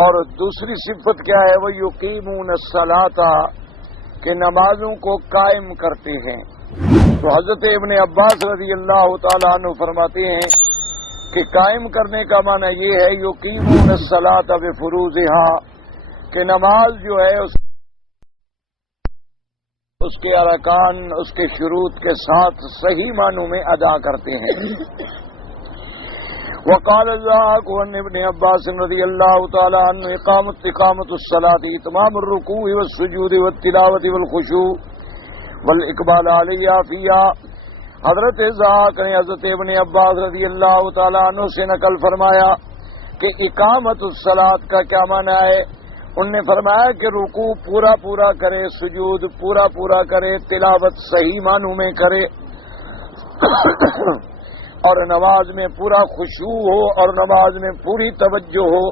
اور دوسری صفت کیا ہے؟ وہ یقیمون الصلاۃ، کہ نمازوں کو قائم کرتے ہیں۔ تو حضرت ابن عباس رضی اللہ تعالیٰ عنہ فرماتے ہیں کہ قائم کرنے کا معنی یہ ہے یقیمون الصلاۃ بفروضها، کہ نماز جو ہے اس کے ارکان، اس کے شروط کے ساتھ صحیح معنوں میں ادا کرتے ہیں۔ وقال ذاک عن ابن عباس رضی اللہ تعالی عنہ اقامت الصلاۃ اتمام الرکوع والسجود والتلاوۃ والخشوع والاقبال علیہا فیہا۔ حضرت ذاک نے حضرت ابن عباس رضی اللہ تعالی عنہ سے نقل فرمایا کہ اقامت الصلاۃ کا کیا معنی ہے؟ انہوں نے فرمایا کہ رکوع پورا پورا کرے، سجود پورا پورا کرے، تلاوت صحیح معنوں میں کرے، اور نماز میں پورا خشوع ہو اور نماز میں پوری توجہ ہو،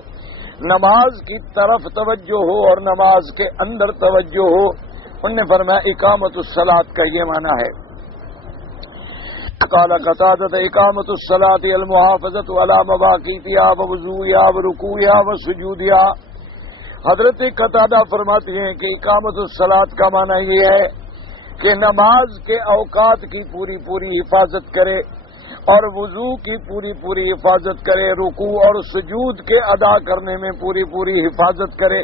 نماز کی طرف توجہ ہو اور نماز کے اندر توجہ ہو۔ انہوں نے فرمایا اقامت الصلاۃ کا یہ معنی ہے۔ قال قتادہ اقامت الصلاۃ المحافظۃ علی مواقیتها ووضوئها ورکوعها وسجودها۔ حضرت قتادہ فرماتے ہیں کہ اقامت الصلاۃ کا معنی یہ ہے کہ نماز کے اوقات کی پوری پوری حفاظت کرے اور وضو کی پوری پوری حفاظت کرے، رکوع اور سجود کے ادا کرنے میں پوری پوری حفاظت کرے۔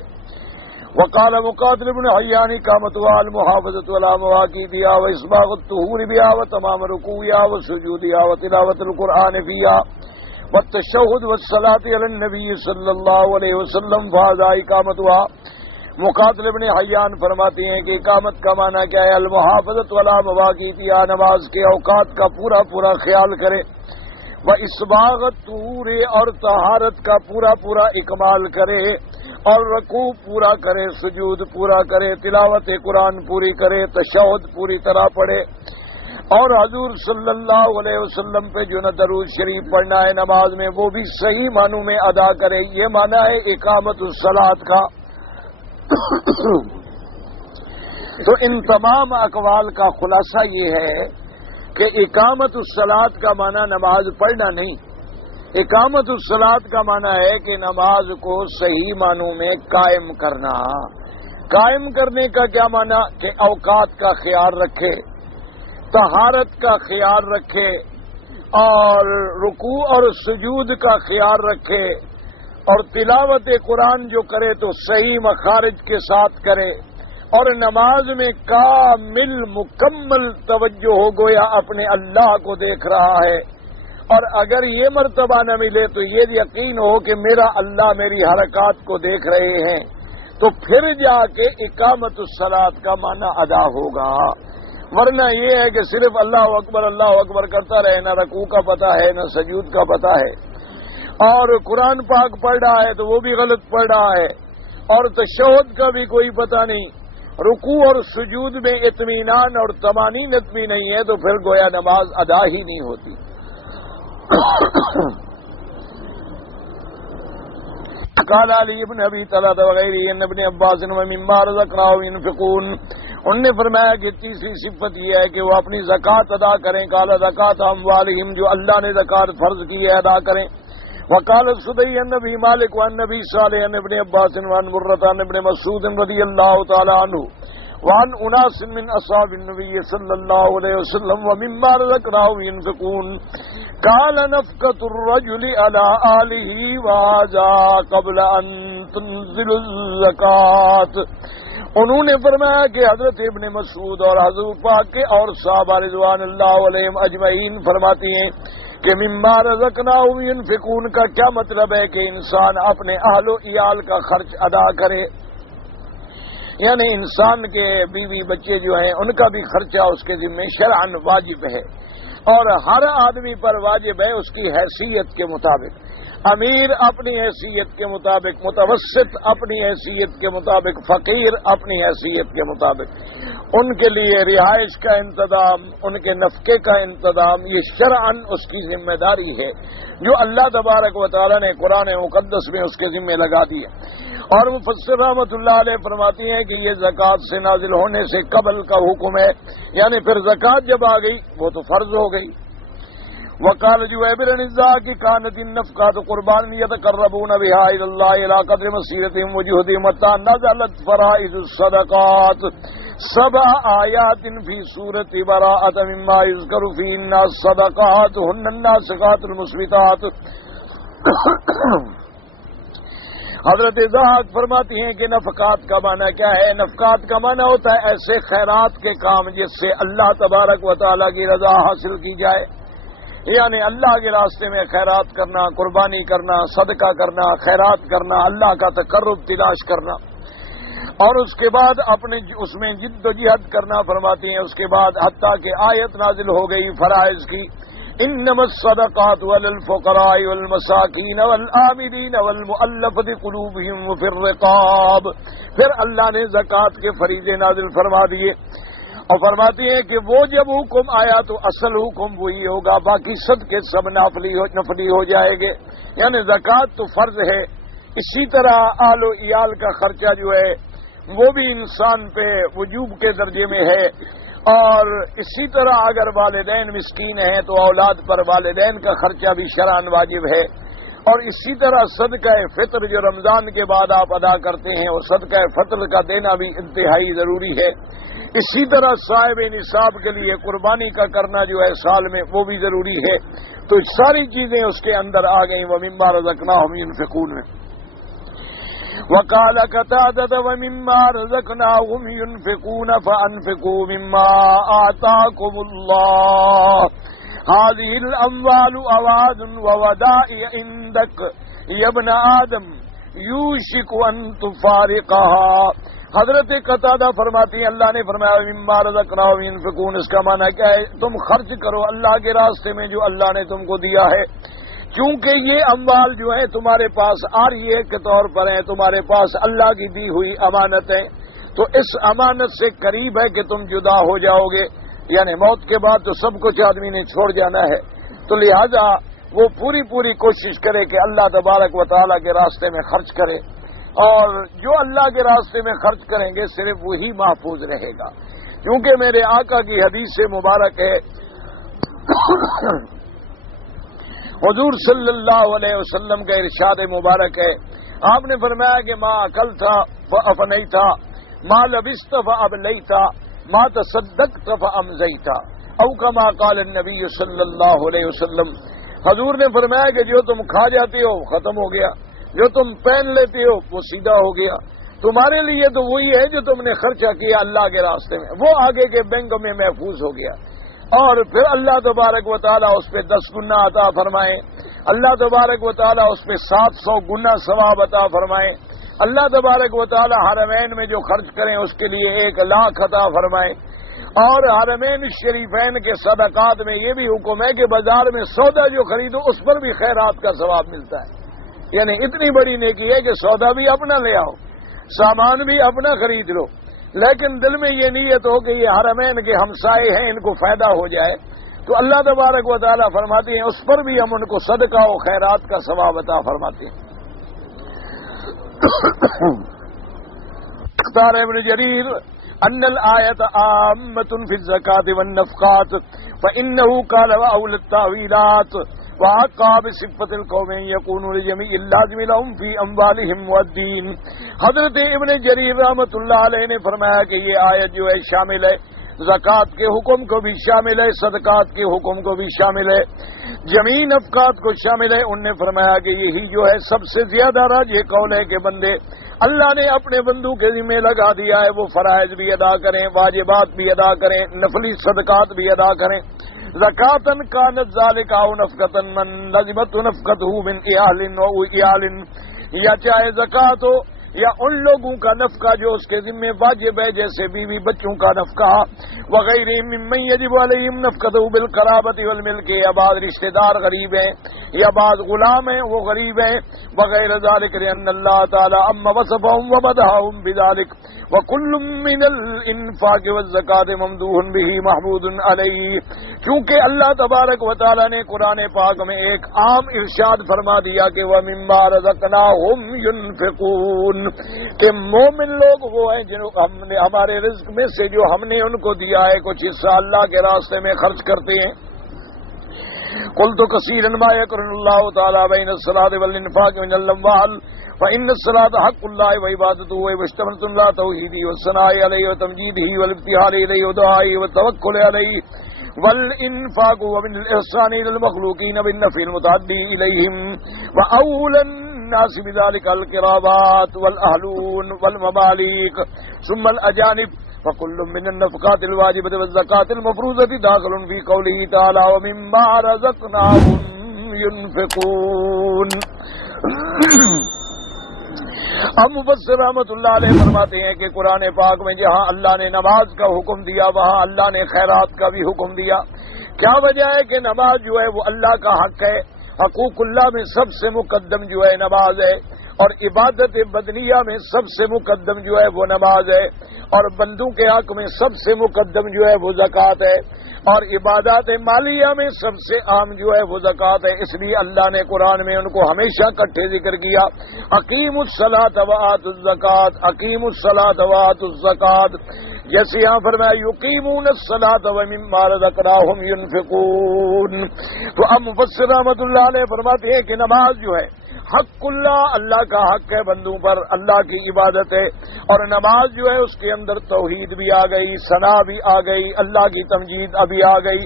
وقال مقاتل بن حیان اقامتها المحافظۃ علی مواقیتها واسباغ الطہور بها وتمام رکوعها وسجودها وتلاوۃ القرآن فیها والتشہد والصلاۃ علی النبی صلی اللہ علیہ وسلم فهذا اقامتها۔ مقاتل ابن حیان فرماتے ہیں کہ اقامت کا معنی کیا ہے؟ المحافظۃ علی مواقیتها، نماز کے اوقات کا پورا پورا خیال کرے، واسباغ الطہور اور طہارت کا پورا پورا اکمال کرے، اور رکوع پورا کرے، سجود پورا کرے، تلاوت قرآن پوری کرے، تشہد پوری طرح پڑھے، اور حضور صلی اللہ علیہ وسلم پہ جو نہ درود شریف پڑھنا ہے نماز میں وہ بھی صحیح معنوں میں ادا کرے۔ یہ معنی ہے اقامت الصلاۃ کا۔ تو ان تمام اقوال کا خلاصہ یہ ہے کہ اقامت الصلاۃ کا معنی نماز پڑھنا نہیں، اقامت الصلاۃ کا معنی ہے کہ نماز کو صحیح معنوں میں قائم کرنا۔ قائم کرنے کا کیا معنی؟ کہ اوقات کا خیال رکھے، طہارت کا خیال رکھے، اور رکوع اور سجود کا خیال رکھے، اور تلاوت قرآن جو کرے تو صحیح مخارج کے ساتھ کرے، اور نماز میں کامل مکمل توجہ ہو، گویا اپنے اللہ کو دیکھ رہا ہے، اور اگر یہ مرتبہ نہ ملے تو یہ یقین ہو کہ میرا اللہ میری حرکات کو دیکھ رہے ہیں، تو پھر جا کے اقامت الصلاۃ کا معنی ادا ہوگا۔ ورنہ یہ ہے کہ صرف اللہ اکبر کرتا رہے، نہ رکوع کا پتہ ہے نہ سجود کا پتہ ہے، اور قرآن پاک پڑھ رہا ہے تو وہ بھی غلط پڑھ رہا ہے، اور تشہد کا بھی کوئی پتہ نہیں، رکوع اور سجود میں اطمینان اور طمانینت بھی نہیں ہے، تو پھر گویا نماز ادا ہی نہیں ہوتی۔ قال علی ابن ابی طلحہ وغیرہ ان ابن عباس ومما رزقناهم ينفقون۔ انہوں نے فرمایا کہ تیسری صفت یہ ہے کہ وہ اپنی زکوٰۃ ادا کریں، قال زکوٰۃ اموالہم، جو اللہ نے زکوٰۃ فرض کی ہے ادا کریں۔ وقال السدی عن نبی مالک وعن نبی صالح عن ابن عباس وعن مرۃ عن ابن مسعود رضی اللہ تعالی عنہ وعن اناس من اصحاب النبی صلی اللہ علیہ وسلم ومما رزقناهم ينفقون قال نفقۃ الرجل علی آلہ وهذا قبل ان تنزل الزکوٰۃ۔ انہوں نے فرمایا کہ حضرت ابن مسعود اور حضور پاک کے اور صحابہ رضوان اللہ علیہم اجمعین فرماتی ہیں کہ مما رزقناہم ينفقون کا کیا مطلب ہے کہ انسان اپنے اہل و عیال کا خرچ ادا کرے، یعنی انسان کے بیوی بچے جو ہیں ان کا بھی خرچہ اس کے ذمہ شرعاً واجب ہے، اور ہر آدمی پر واجب ہے اس کی حیثیت کے مطابق۔ امیر اپنی حیثیت کے مطابق، متوسط اپنی حیثیت کے مطابق، فقیر اپنی حیثیت کے مطابق، ان کے لیے رہائش کا انتظام، ان کے نفقے کا انتظام، یہ شرعاً اس کی ذمہ داری ہے جو اللہ تبارک و تعالی نے قرآن مقدس میں اس کے ذمہ لگا دی ہے۔ اور مفسر رحمۃ اللہ علیہ فرماتی ہیں کہ یہ زکوٰۃ سے نازل ہونے سے قبل کا حکم ہے، یعنی پھر زکوٰۃ جب آ گئی وہ تو فرض ہو گئی۔ وقال جويبر بن الزاكي كانت النفقات قربان يتقربون بها الى الله الى قدر مسيرتهم وجهدهم حتى نزلت فرائض الصدقات 7 آيات في سورة براءة مما يذكر فيهن الصدقات هن الناسخات المثبتات. حضرت ذاک فرماتی ہیں کہ نفقات کا معنی کیا ہے؟ نفقات کا معنی ہوتا ہے ایسے خیرات کے کام جس سے اللہ تبارک و تعالیٰ کی رضا حاصل کی جائے، یعنی اللہ کے راستے میں خیرات کرنا، قربانی کرنا، صدقہ کرنا، خیرات کرنا، اللہ کا تقرب تلاش کرنا، اور اس کے بعد اپنے اس میں جد و جہد کرنا. فرماتی ہیں اس کے بعد حتیٰ کہ آیت نازل ہو گئی فرائض کی، انما الصدقات للفقراء والمساکین والعاملین والمؤلفۃ قلوبهم وفی الرقاب. پھر اللہ نے زکوٰۃ کے فریضے نازل فرما دیے اور فرماتی ہیں کہ وہ جب حکم آیا تو اصل حکم وہی ہوگا، باقی صدقے سب نفلی ہو جائے گے. یعنی زکوٰۃ تو فرض ہے، اسی طرح اہل و عیال کا خرچہ جو ہے وہ بھی انسان پہ وجوب کے درجے میں ہے، اور اسی طرح اگر والدین مسکین ہیں تو اولاد پر والدین کا خرچہ بھی شرعاً واجب ہے. اور اسی طرح صدقہ فطر جو رمضان کے بعد آپ ادا کرتے ہیں اور صدقہ فطر کا دینا بھی انتہائی ضروری ہے. اسی طرح صاحب نصاب کے لیے قربانی کا کرنا جو ہے سال میں وہ بھی ضروری ہے. تو ساری چیزیں اس کے اندر آ گئیں. وَمِمَّا رَزَقْنَاهُمْ يُنْفِقُونَ میں وَقَالَ قَتَادَةُ وَمِمَّا رَزَقْنَاهُمْ يُنْفِقُونَ فَأَنْفِقُوا مِمَّا آتَاكُمُ اللَّهُ هَذِهِ الْأَمْوَالُ أَوَادٌ وَوَدَائِعُ عِندَكَ يَا ابْنَ آدَمَ يُوشِكُ أَن تُفَارِقَهَا. حضرت قتادہ فرماتی ہیں اللہ نے فرمایا مما رزقناہم ينفقون، اس کا معنی کیا ہے؟ تم خرچ کرو اللہ کے راستے میں جو اللہ نے تم کو دیا ہے، کیونکہ یہ اموال جو ہے تمہارے پاس عاریہ کے طور پر ہیں، تمہارے پاس اللہ کی دی ہوئی امانت ہے، تو اس امانت سے قریب ہے کہ تم جدا ہو جاؤ گے، یعنی موت کے بعد تو سب کچھ آدمی نے چھوڑ جانا ہے. تو لہذا وہ پوری کوشش کرے کہ اللہ تبارک و تعالیٰ کے راستے میں خرچ کرے، اور جو اللہ کے راستے میں خرچ کریں گے صرف وہی محفوظ رہے گا. کیونکہ میرے آقا کی حدیث سے مبارک ہے، حضور صلی اللہ علیہ وسلم کا ارشاد مبارک ہے، آپ نے فرمایا کہ ما اکل تھا فافنئی تھا، ما لبست فابلی تھا، ما تصدقت فامزئی تھا، او کما قال النبی صلی اللہ علیہ وسلم. حضور نے فرمایا کہ جو تم کھا جاتے ہو ختم ہو گیا، جو تم پہن لیتے ہو وہ سیدھا ہو گیا، تمہارے لیے تو وہی ہے جو تم نے خرچہ کیا اللہ کے راستے میں، وہ آگے کے بینک میں محفوظ ہو گیا. اور پھر اللہ تبارک و تعالیٰ اس پہ 10 گنا عطا فرمائے، اللہ تبارک و تعالیٰ اس پہ 700 گنا ثواب عطا فرمائے، اللہ تبارک و تعالیٰ حرمین میں جو خرچ کریں اس کے لیے 1 لاکھ عطا فرمائے. اور حرمین شریفین کے صدقات میں یہ بھی حکم ہے کہ بازار میں سودا جو خریدو اس پر بھی خیرات کا ثواب ملتا ہے. یعنی اتنی بڑی نیکی ہے کہ سودا بھی اپنا لے آؤ، سامان بھی اپنا خرید لو، لیکن دل میں یہ نیت ہو کہ یہ حرمین کے ہمسائے ہیں، ان کو فائدہ ہو جائے، تو اللہ تبارک و تعالیٰ فرماتے ہیں اس پر بھی ہم ان کو صدقہ و خیرات کا ثواب عطا فرماتے ہیں. اختار ابن جریر ان الآیت عامۃ فی الزکاۃ والنفقات فإنه قال وأولى التأویلات وعقاب صفت القوم یکون لجمیع اللازم لهم فی اموالهم والدین. حضرت ابن جریر رحمۃ اللہ علیہ نے فرمایا کہ یہ آیت جو ہے شامل ہے زکوٰۃ کے حکم کو بھی شامل ہے، صدقات کے حکم کو بھی شامل ہے، جمیع نفقات کو شامل ہے. انہوں نے فرمایا کہ یہی جو ہے سب سے زیادہ راجح قول ہے کہ بندے اللہ نے اپنے بندوں کے ذمہ لگا دیا ہے وہ فرائض بھی ادا کریں، واجبات بھی ادا کریں، نفلی صدقات بھی ادا کریں. زکاتن کانت ذالک او نفقتن من لزمت نفقتہ من اہل و اعیال، یا چاہے زکات ہو یا ان لوگوں کا نفقہ جو اس کے ذمہ واجب ہے جیسے بیوی بچوں کا نفقہ وغیرہ، ممن یجب علیہم نفقتہ بالقرابۃ والملک، یا بعض رشتہ دار غریب ہیں یا بعض غلام ہیں وہ غریب ہیں، وغیرہ ذالک لأن اللہ تعالی اما وصفهم ومدحهم بذلك وكل من الانفاق والزکات ممدوح به محمود علیہ. کیونکہ اللہ تبارک و تعالی نے قرآن پاک میں ایک عام ارشاد فرما دیا کہ وَمِمَّا رَزَقْنَاهُمْ يُنْفِقُونَ، کہ مومن لوگ وہ ہیں جنہوں ہم نے ہمارے رزق میں سے جو ہم نے ان کو دیا ہے کچھ حصہ اللہ کے راستے میں خرچ کرتے ہیں. قلت كثيرا ما يقرن الله تعالى بين الصلاة والإنفاق من الأموال فإن الصلاة حق الله وعبادته واشتملت على توحيده والثناء عليه وتمجيده والابتهال إليه ودعائه والتوكل عليه والإنفاق ومن الإحسان إلى المخلوقين بالنفع المتعدي إليهم وأولى الناس بذلك القرابات والأهلون والمماليك ثم الأجانب فكل من النفقات الواجبة والزكاة المفروضة داخل في قوله تعالى ومما رزقناهم ينفقون. اب مفسر رحمۃ اللہ علیہ فرماتے ہیں کہ قرآن پاک میں جہاں اللہ نے نماز کا حکم دیا وہاں اللہ نے خیرات کا بھی حکم دیا. کیا وجہ ہے کہ نماز جو ہے وہ اللہ کا حق ہے. حقوق اللہ میں سب سے مقدم جو ہے نماز ہے اور عبادت بدنیہ میں سب سے مقدم جو ہے وہ نماز ہے اور بندوں کے حق میں سب سے مقدم جو ہے وہ زکوٰۃ ہے اور عبادات مالیہ میں سب سے عام جو ہے وہ زکوٰۃ ہے. اس لیے اللہ نے قرآن میں ان کو ہمیشہ اکٹھے ذکر کیا. اقیم الصلاۃ وآتوا الزکاۃ اقیم الصلاۃ وآتوا الزکاۃ. جیسے یہاں فرمایا یقیمون الصلاۃ ومما رزقناہم ينفقون. تو اب مفسر رحمۃ اللہ علیہ فرماتے ہیں کہ نماز جو ہے حق اللہ کا حق ہے بندوں پر, اللہ کی عبادت ہے اور نماز جو ہے اس کے اندر توحید بھی آ گئی, ثنا بھی آ گئی, اللہ کی تمجید ابھی آ گئی,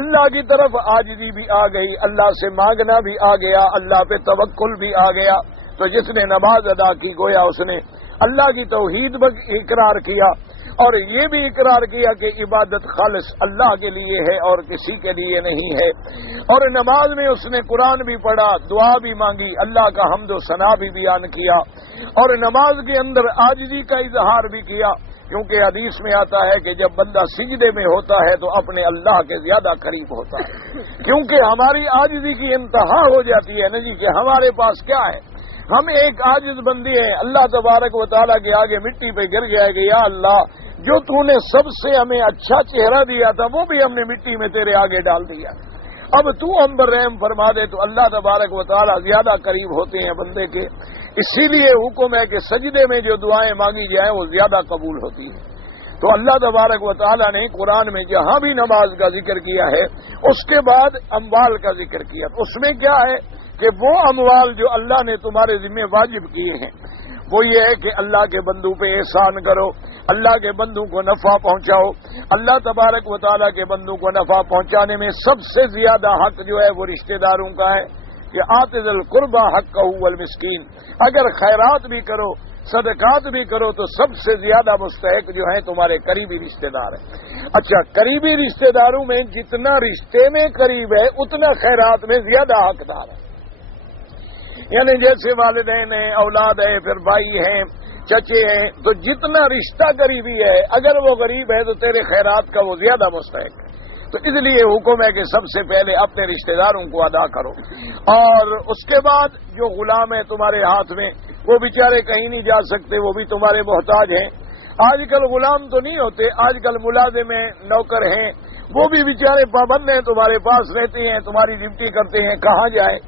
اللہ کی طرف عاجزی بھی آ گئی, اللہ سے مانگنا بھی آ گیا, اللہ پہ توکل بھی آ گیا. تو جس نے نماز ادا کی گویا اس نے اللہ کی توحید پر اقرار کیا اور یہ بھی اقرار کیا کہ عبادت خالص اللہ کے لیے ہے اور کسی کے لیے نہیں ہے. اور نماز میں اس نے قرآن بھی پڑھا, دعا بھی مانگی, اللہ کا حمد و ثنا بھی بیان کیا اور نماز کے اندر عاجزی کا اظہار بھی کیا. کیونکہ حدیث میں آتا ہے کہ جب بندہ سجدے میں ہوتا ہے تو اپنے اللہ کے زیادہ قریب ہوتا ہے, کیونکہ ہماری عاجزی کی انتہا ہو جاتی ہے نا جی کہ ہمارے پاس کیا ہے, ہم ایک عاجز بندے ہیں. اللہ تبارک و تعالیٰ کے آگے مٹی پہ گر گیا کہ یا اللہ جو تو نے سب سے ہمیں اچھا چہرہ دیا تھا وہ بھی ہم نے مٹی میں تیرے آگے ڈال دیا, اب تو ہم پر رحم فرما دے. تو اللہ تبارک و تعالیٰ زیادہ قریب ہوتے ہیں بندے کے. اسی لیے حکم ہے کہ سجدے میں جو دعائیں مانگی جائیں وہ زیادہ قبول ہوتی ہیں. تو اللہ تبارک و تعالیٰ نے قرآن میں جہاں بھی نماز کا ذکر کیا ہے اس کے بعد اموال کا ذکر کیا. اس میں کیا ہے کہ وہ اموال جو اللہ نے تمہارے ذمہ واجب کیے ہیں وہ یہ ہے کہ اللہ کے بندوں پہ احسان کرو, اللہ کے بندوں کو نفع پہنچاؤ. اللہ تبارک و تعالیٰ کے بندوں کو نفع پہنچانے میں سب سے زیادہ حق جو ہے وہ رشتہ داروں کا ہے کہ آت ذی القربى حقہ والمسکین. اگر خیرات بھی کرو صدقات بھی کرو تو سب سے زیادہ مستحق جو ہیں تمہارے قریبی رشتہ دار ہیں. اچھا, قریبی رشتہ داروں میں جتنا رشتے میں قریب ہے اتنا خیرات میں زیادہ حقدار ہے. یعنی جیسے والدین ہیں, اولاد ہے, پھر بھائی ہیں, چچے ہیں, تو جتنا رشتہ قریبی ہے اگر وہ غریب ہے تو تیرے خیرات کا وہ زیادہ مستحق ہے. تو اس لیے حکم ہے کہ سب سے پہلے اپنے رشتہ داروں کو ادا کرو. اور اس کے بعد جو غلام ہے تمہارے ہاتھ میں وہ بیچارے کہیں نہیں جا سکتے, وہ بھی تمہارے محتاج ہیں. آج کل غلام تو نہیں ہوتے, آج کل ملازم ہیں, نوکر ہیں, وہ بھی بیچارے پابند ہیں, تمہارے پاس رہتے ہیں, تمہاری ڈیوٹی کرتے ہیں, کہاں جائیں.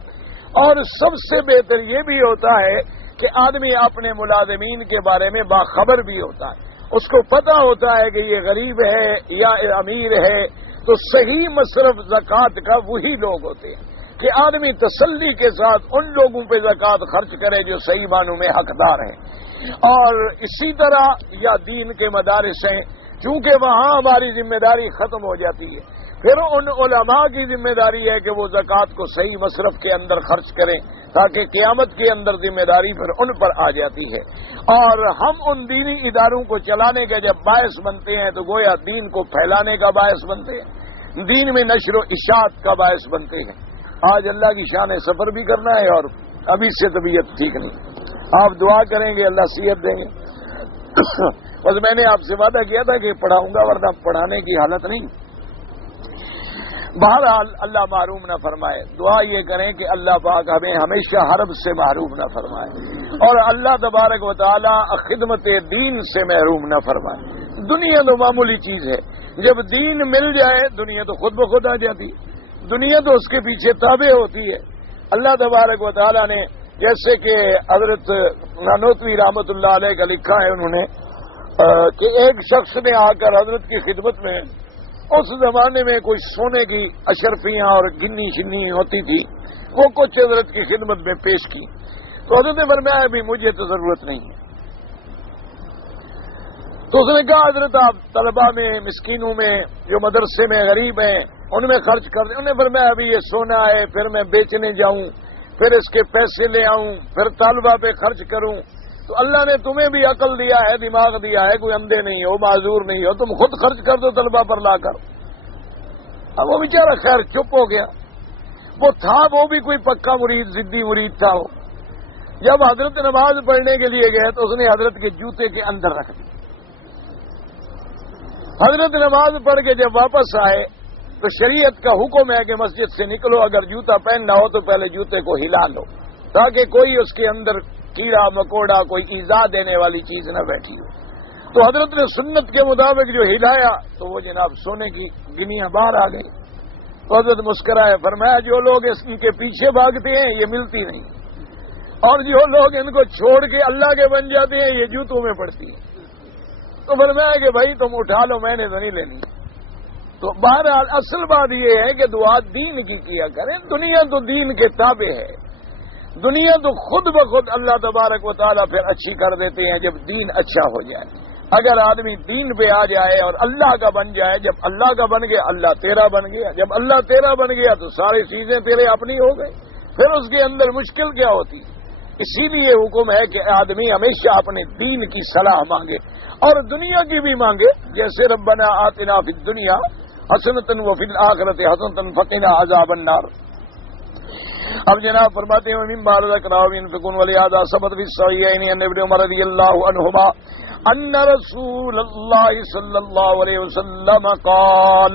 اور سب سے بہتر یہ بھی ہوتا ہے کہ آدمی اپنے ملازمین کے بارے میں باخبر بھی ہوتا ہے, اس کو پتہ ہوتا ہے کہ یہ غریب ہے یا امیر ہے. تو صحیح مصرف زکوٰۃ کا وہی لوگ ہوتے ہیں کہ آدمی تسلی کے ساتھ ان لوگوں پہ زکوٰۃ خرچ کرے جو صحیح معنوں میں حقدار ہیں. اور اسی طرح یا دین کے مدارس ہیں, چونکہ وہاں ہماری ذمہ داری ختم ہو جاتی ہے, پھر ان علماء کی ذمہ داری ہے کہ وہ زکوٰۃ کو صحیح مصرف کے اندر خرچ کریں تاکہ قیامت کے اندر ذمہ داری پھر ان پر آ جاتی ہے. اور ہم ان دینی اداروں کو چلانے کے جب باعث بنتے ہیں تو گویا دین کو پھیلانے کا باعث بنتے ہیں, دین میں نشر و اشاعت کا باعث بنتے ہیں. آج اللہ کی شان سفر بھی کرنا ہے اور ابھی سے طبیعت ٹھیک نہیں, آپ دعا کریں گے اللہ صحت دیں گے. بس میں نے آپ سے وعدہ کیا تھا کہ پڑھاؤں گا ورنہ پڑھانے کی حالت نہیں. بہرحال اللہ محروم نہ فرمائے. دعا یہ کریں کہ اللہ پاک ہمیں ہمیشہ حرب سے محروم نہ فرمائے اور اللہ تبارک و تعالی خدمت دین سے محروم نہ فرمائے. دنیا تو معمولی چیز ہے, جب دین مل جائے دنیا تو خود بخود آ جاتی, دنیا تو اس کے پیچھے تابع ہوتی ہے. اللہ تبارک و تعالی نے جیسے کہ حضرت نانوتوی رحمۃ اللہ علیہ کا لکھا ہے انہوں نے کہ ایک شخص نے آ کر حضرت کی خدمت میں اس زمانے میں کوئی سونے کی اشرفیاں اور گنی شنی ہوتی تھی، وہ کچھ حضرت کی خدمت میں پیش کی، تو حضرت نے فرمایا ابھی مجھے تو ضرورت نہیں ہے۔ تو اس نے کہا حضرت آپ طلباء میں، مسکینوں میں، جو مدرسے میں غریب ہیں، ان میں خرچ کر دیں۔ انہوں نے فرمایا ابھی یہ سونا ہے، پھر میں بیچنے جاؤں، پھر اس کے پیسے لے آؤں، پھر طالبہ پہ خرچ کروں، تو اللہ نے تمہیں بھی عقل دیا ہے، دماغ دیا ہے، کوئی اندھے نہیں ہو، معذور نہیں ہو، تم خود خرچ کر دو طلبہ پر لا کر۔ اب وہ بیچارہ خیر چپ ہو گیا، وہ تھا وہ بھی کوئی پکا مرید، ضدی مرید تھا وہ۔ جب حضرت نماز پڑھنے کے لیے گئے تو اس نے حضرت کے جوتے کے اندر رکھ دی۔ حضرت نماز پڑھ کے جب واپس آئے تو شریعت کا حکم ہے کہ مسجد سے نکلو، اگر جوتا پہننا ہو تو پہلے جوتے کو ہلا لو تاکہ کوئی اس کے اندر کیڑا مکوڑا، کوئی ایذا دینے والی چیز نہ بیٹھی ہو۔ تو حضرت نے سنت کے مطابق جو ہلایا تو وہ جناب سونے کی گنیاں باہر آ گئی۔ تو حضرت مسکرائے، فرمایا جو لوگ ان کے پیچھے بھاگتے ہیں یہ ملتی نہیں، اور جو لوگ ان کو چھوڑ کے اللہ کے بن جاتے ہیں یہ جوتوں میں پڑتی ہیں۔ تو فرمایا کہ بھائی تم اٹھا لو، میں نے تو نہیں لینی۔ تو بہرحال اصل بات یہ ہے کہ دعا دین کی کیا کریں، دنیا تو دین کے تابع ہے، دنیا تو خود بخود اللہ تبارک و تعالیٰ پھر اچھی کر دیتے ہیں جب دین اچھا ہو جائے۔ اگر آدمی دین پہ آ جائے اور اللہ کا بن جائے، جب اللہ کا بن گیا اللہ تیرا بن گیا، جب اللہ تیرا بن گیا تو ساری چیزیں تیرے اپنی ہو گئی، پھر اس کے اندر مشکل کیا ہوتی۔ اسی لیے حکم ہے کہ آدمی ہمیشہ اپنے دین کی صلاح مانگے اور دنیا کی بھی مانگے، جیسے ربنا آتنا فی الدنیا حسنۃ وفی الآخرۃ حسنۃ وقنا عذاب النار۔ اب جناب فرماتے ہیں مما رزقناهم ينفقون ولهذا ثبت في الصحيحين ان ابن عمر رضي الله عنهما ان رسول الله صلى الله عليه وسلم قال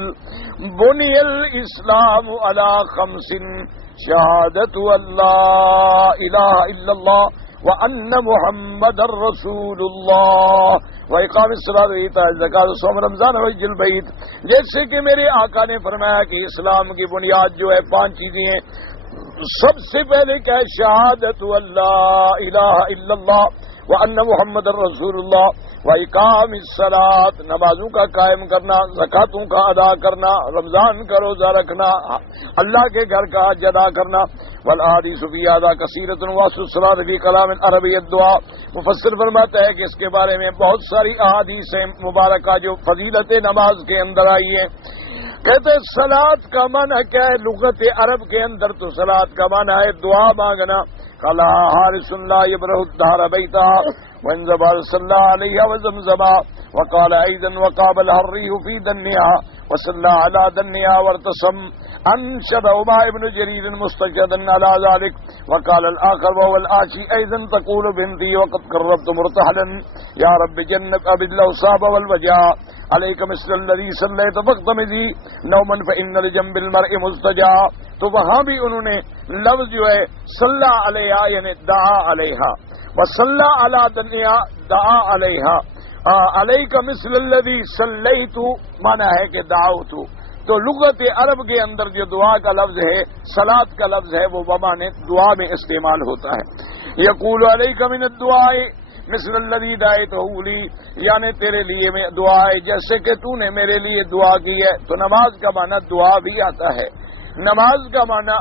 بني الاسلام على خمس شهادة ان لا اله الا الله وان محمد رسول الله واقام الصلاة وایتاء الزکاۃ وصوم رمضان وحج البیت۔ جیسے کہ میرے آقا نے فرمایا کہ اسلام کی بنیاد جو ہے 5 چیزیں ہیں۔ سب سے پہلے کیا ہے؟ شہادت اللہ الہ الا اللہ وان محمد رسول اللہ واقام الصلاۃ، نمازوں کا قائم کرنا، زکاتوں کا ادا کرنا، رمضان کا روزہ رکھنا، اللہ کے گھر کا حج ادا کرنا، والاحادیث فی ھذا کثیرۃ واسع الصلاۃ فی کلام عربی الدعاء۔ مفسر فرماتا ہے کہ اس کے بارے میں بہت ساری احادیث مبارکہ جو فضیلت نماز کے اندر آئی ہیں۔ کہتے ہیں صلاۃ کا معنی کیا ہے؟ لغت عرب کے اندر تو صلاۃ کا معنی ہے دعا مانگنا۔ قال حارث لا يبرح الدهر بيتا وانزبر صلى عليها وزمزما وقال ايضا وقابل الريح في دنيا وصلى على دنيا وارتسم انشد عمر بن جرير مستجدا على ذلك وقال الاخر وهو الآشي ايضا تقول بنتي وقد قربت مرتحلا يا رب جنب ابد الاوصاب والوجاء عليك مثل الذي صليت فاقتمدي نوما فان لجنب المرء مستجاع۔ تو وہاں بھی انہوں نے لفظ جو ہے صلی علیہا یعنی دعا علیہا، وصلی علی دنیا دعا علیہا، علیک مثل الذی صلیت مانا ہے کہ دعوت۔ تو لغت عرب کے اندر جو دعا کا لفظ ہے، صلاۃ کا لفظ ہے، وہ بمانے دعا میں استعمال ہوتا ہے۔ یقول علیک من الدعاء مثل الذی دعیتہ لی، یعنی تیرے لیے میں دعا ہے جیسے کہ تو نے میرے لیے دعا کی ہے۔ تو نماز کا معنی دعا بھی آتا ہے، نماز کا معنی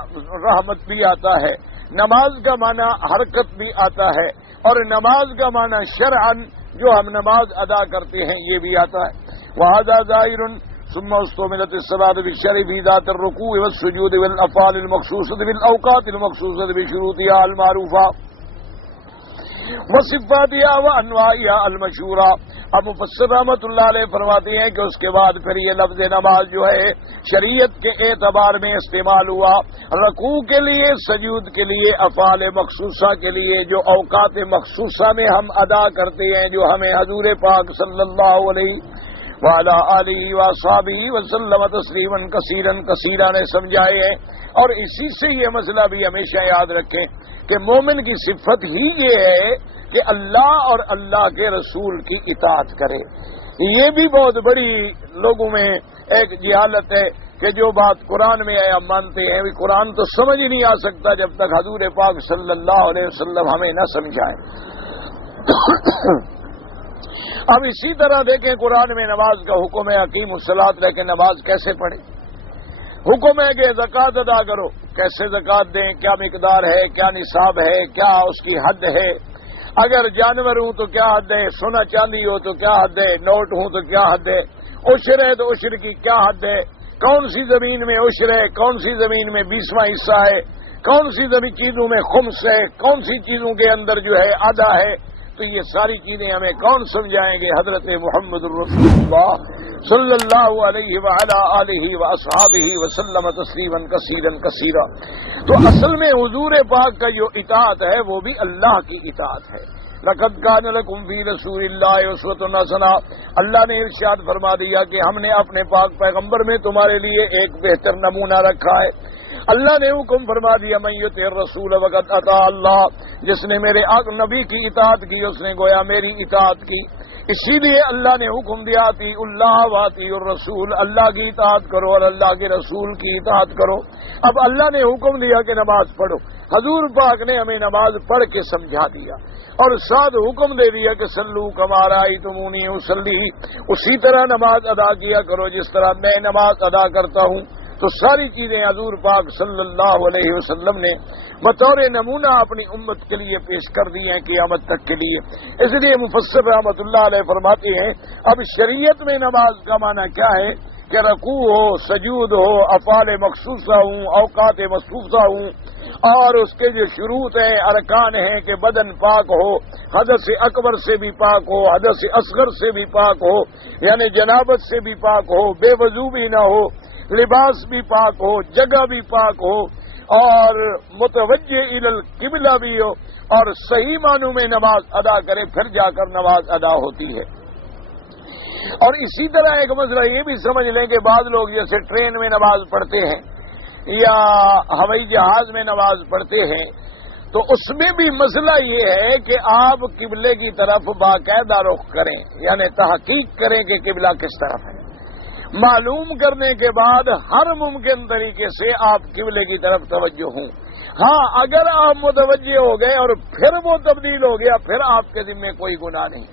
رحمت بھی آتا ہے، نماز کا معنی حرکت بھی آتا ہے، اور نماز کا معنی شرعاً جو ہم نماز ادا کرتے ہیں یہ بھی آتا ہے۔ وَهَذَا ظَاهِرٌ ثُمَّ اُسْتُعْمِلَتِ الصَّلَاةُ بِالشَّرْعِ فِي ذَاتِ الرُّكُوعِ وَالسُّجُودِ وَالْأَفْعَالِ الْمَخْصُوصَةِ بِالْأَوْقَاتِ الْمَخْصُوصَةِ بِشُرُوطِهَا الْمَعْرُوفَةِ وَصِفَاتِهَا وَأَنْوَاعِهَا الْمَشْهُورَةِ۔ اب مفسر رحمۃ اللہ علیہ فرماتے ہیں کہ اس کے بعد پھر یہ لفظ نماز جو ہے شریعت کے اعتبار میں استعمال ہوا، رکوع کے لیے، سجود کے لیے، افعال مخصوصہ کے لیے، جو اوقات مخصوصہ میں ہم ادا کرتے ہیں، جو ہمیں حضور پاک صلی اللہ علیہ وعلی آلہ وصحبہ وسلم تسلیما کثیرا کثیرا نے سمجھائے ہیں۔ اور اسی سے یہ مسئلہ بھی ہمیشہ یاد رکھیں کہ مومن کی صفت ہی یہ ہے کہ اللہ اور اللہ کے رسول کی اطاعت کرے۔ یہ بھی بہت بڑی لوگوں میں ایک جہالت ہے کہ جو بات قرآن میں ہے ہم مانتے ہیں، قرآن تو سمجھ ہی نہیں آ سکتا جب تک حضور پاک صلی اللہ علیہ وسلم ہمیں نہ سمجھائے۔ اب اسی طرح دیکھیں قرآن میں نماز کا حکم ہے اقیم الصلاۃ، لیکن نماز کیسے پڑھیں؟ حکم ہے کہ زکوٰۃ ادا کرو، کیسے زکوٰۃ دیں، کیا مقدار ہے، کیا نصاب ہے، کیا اس کی حد ہے، اگر جانور ہوں تو کیا حد ہے، سونا چاندی ہو تو کیا حد ہے، نوٹ ہوں تو کیا حد ہے، عشر ہے تو عشر کی کیا حد ہے، کون سی زمین میں عشر ہے، کون سی زمین میں 20واں حصہ ہے، کون سی زمین چیزوں میں خمس ہے، کون سی چیزوں کے اندر جو ہے آدھا ہے، تو یہ ساری چیزیں ہمیں کون سمجھائیں گے؟ حضرت محمد الرسول اللہ صلی اللہ علیہ وعلی آلہ واصحابہ وسلم تسلیما کثیرا کثیرا۔ تو اصل میں حضور پاک کا جو اطاعت ہے وہ بھی اللہ کی اطاعت ہے۔ لقد کان لکم فی رسول اللہ اسوۃ حسنہ، اللہ نے ارشاد فرما دیا کہ ہم نے اپنے پاک پیغمبر میں تمہارے لیے ایک بہتر نمونہ رکھا ہے۔ اللہ نے حکم فرما دیا من یطع الرسول فقد اطاع اللہ، جس نے میرے نبی کی اطاعت کی اس نے گویا میری اطاعت کی۔ اسی لیے اللہ نے حکم دیا اطیعوا اللہ واطیعوا الرسول، اللہ کی اطاعت کرو اور اللہ کے رسول کی اطاعت کرو۔ اب اللہ نے حکم دیا کہ نماز پڑھو، حضور پاک نے ہمیں نماز پڑھ کے سمجھا دیا اور ساتھ حکم دے دیا کہ صلو کما رأیتمونی اصلی، اسی طرح نماز ادا کیا کرو جس طرح میں نماز ادا کرتا ہوں۔ تو ساری چیزیں حضور پاک صلی اللہ علیہ وسلم نے بطور نمونہ اپنی امت کے لیے پیش کر دی ہیں قیامت تک کے لیے۔ اس لیے مفسر رحمۃ اللہ علیہ فرماتے ہیں اب شریعت میں نماز کا معنی کیا ہے کہ رکوع ہو، سجود ہو، افعال مخصوصہ ہوں، اوقات مخصوصہ ہوں، اور اس کے جو شروط ہیں، ارکان ہیں کہ بدن پاک ہو، حدث اکبر سے بھی پاک ہو، حدث اصغر سے بھی پاک ہو، یعنی جنابت سے بھی پاک ہو، بے وضو بھی نہ ہو، لباس بھی پاک ہو، جگہ بھی پاک ہو، اور متوجہ الی القبلہ بھی ہو، اور صحیح معنوں میں نماز ادا کرے، پھر جا کر نماز ادا ہوتی ہے۔ اور اسی طرح ایک مسئلہ یہ بھی سمجھ لیں کہ بعض لوگ جیسے ٹرین میں نماز پڑھتے ہیں یا ہوائی جہاز میں نماز پڑھتے ہیں، تو اس میں بھی مسئلہ یہ ہے کہ آپ قبلے کی طرف باقاعدہ رخ کریں، یعنی تحقیق کریں کہ قبلہ کس طرف ہے، معلوم کرنے کے بعد ہر ممکن طریقے سے آپ قبلے کی طرف توجہ ہوں۔ ہاں اگر آپ متوجہ ہو گئے اور پھر وہ تبدیل ہو گیا، پھر آپ کے ذمہ کوئی گناہ نہیں،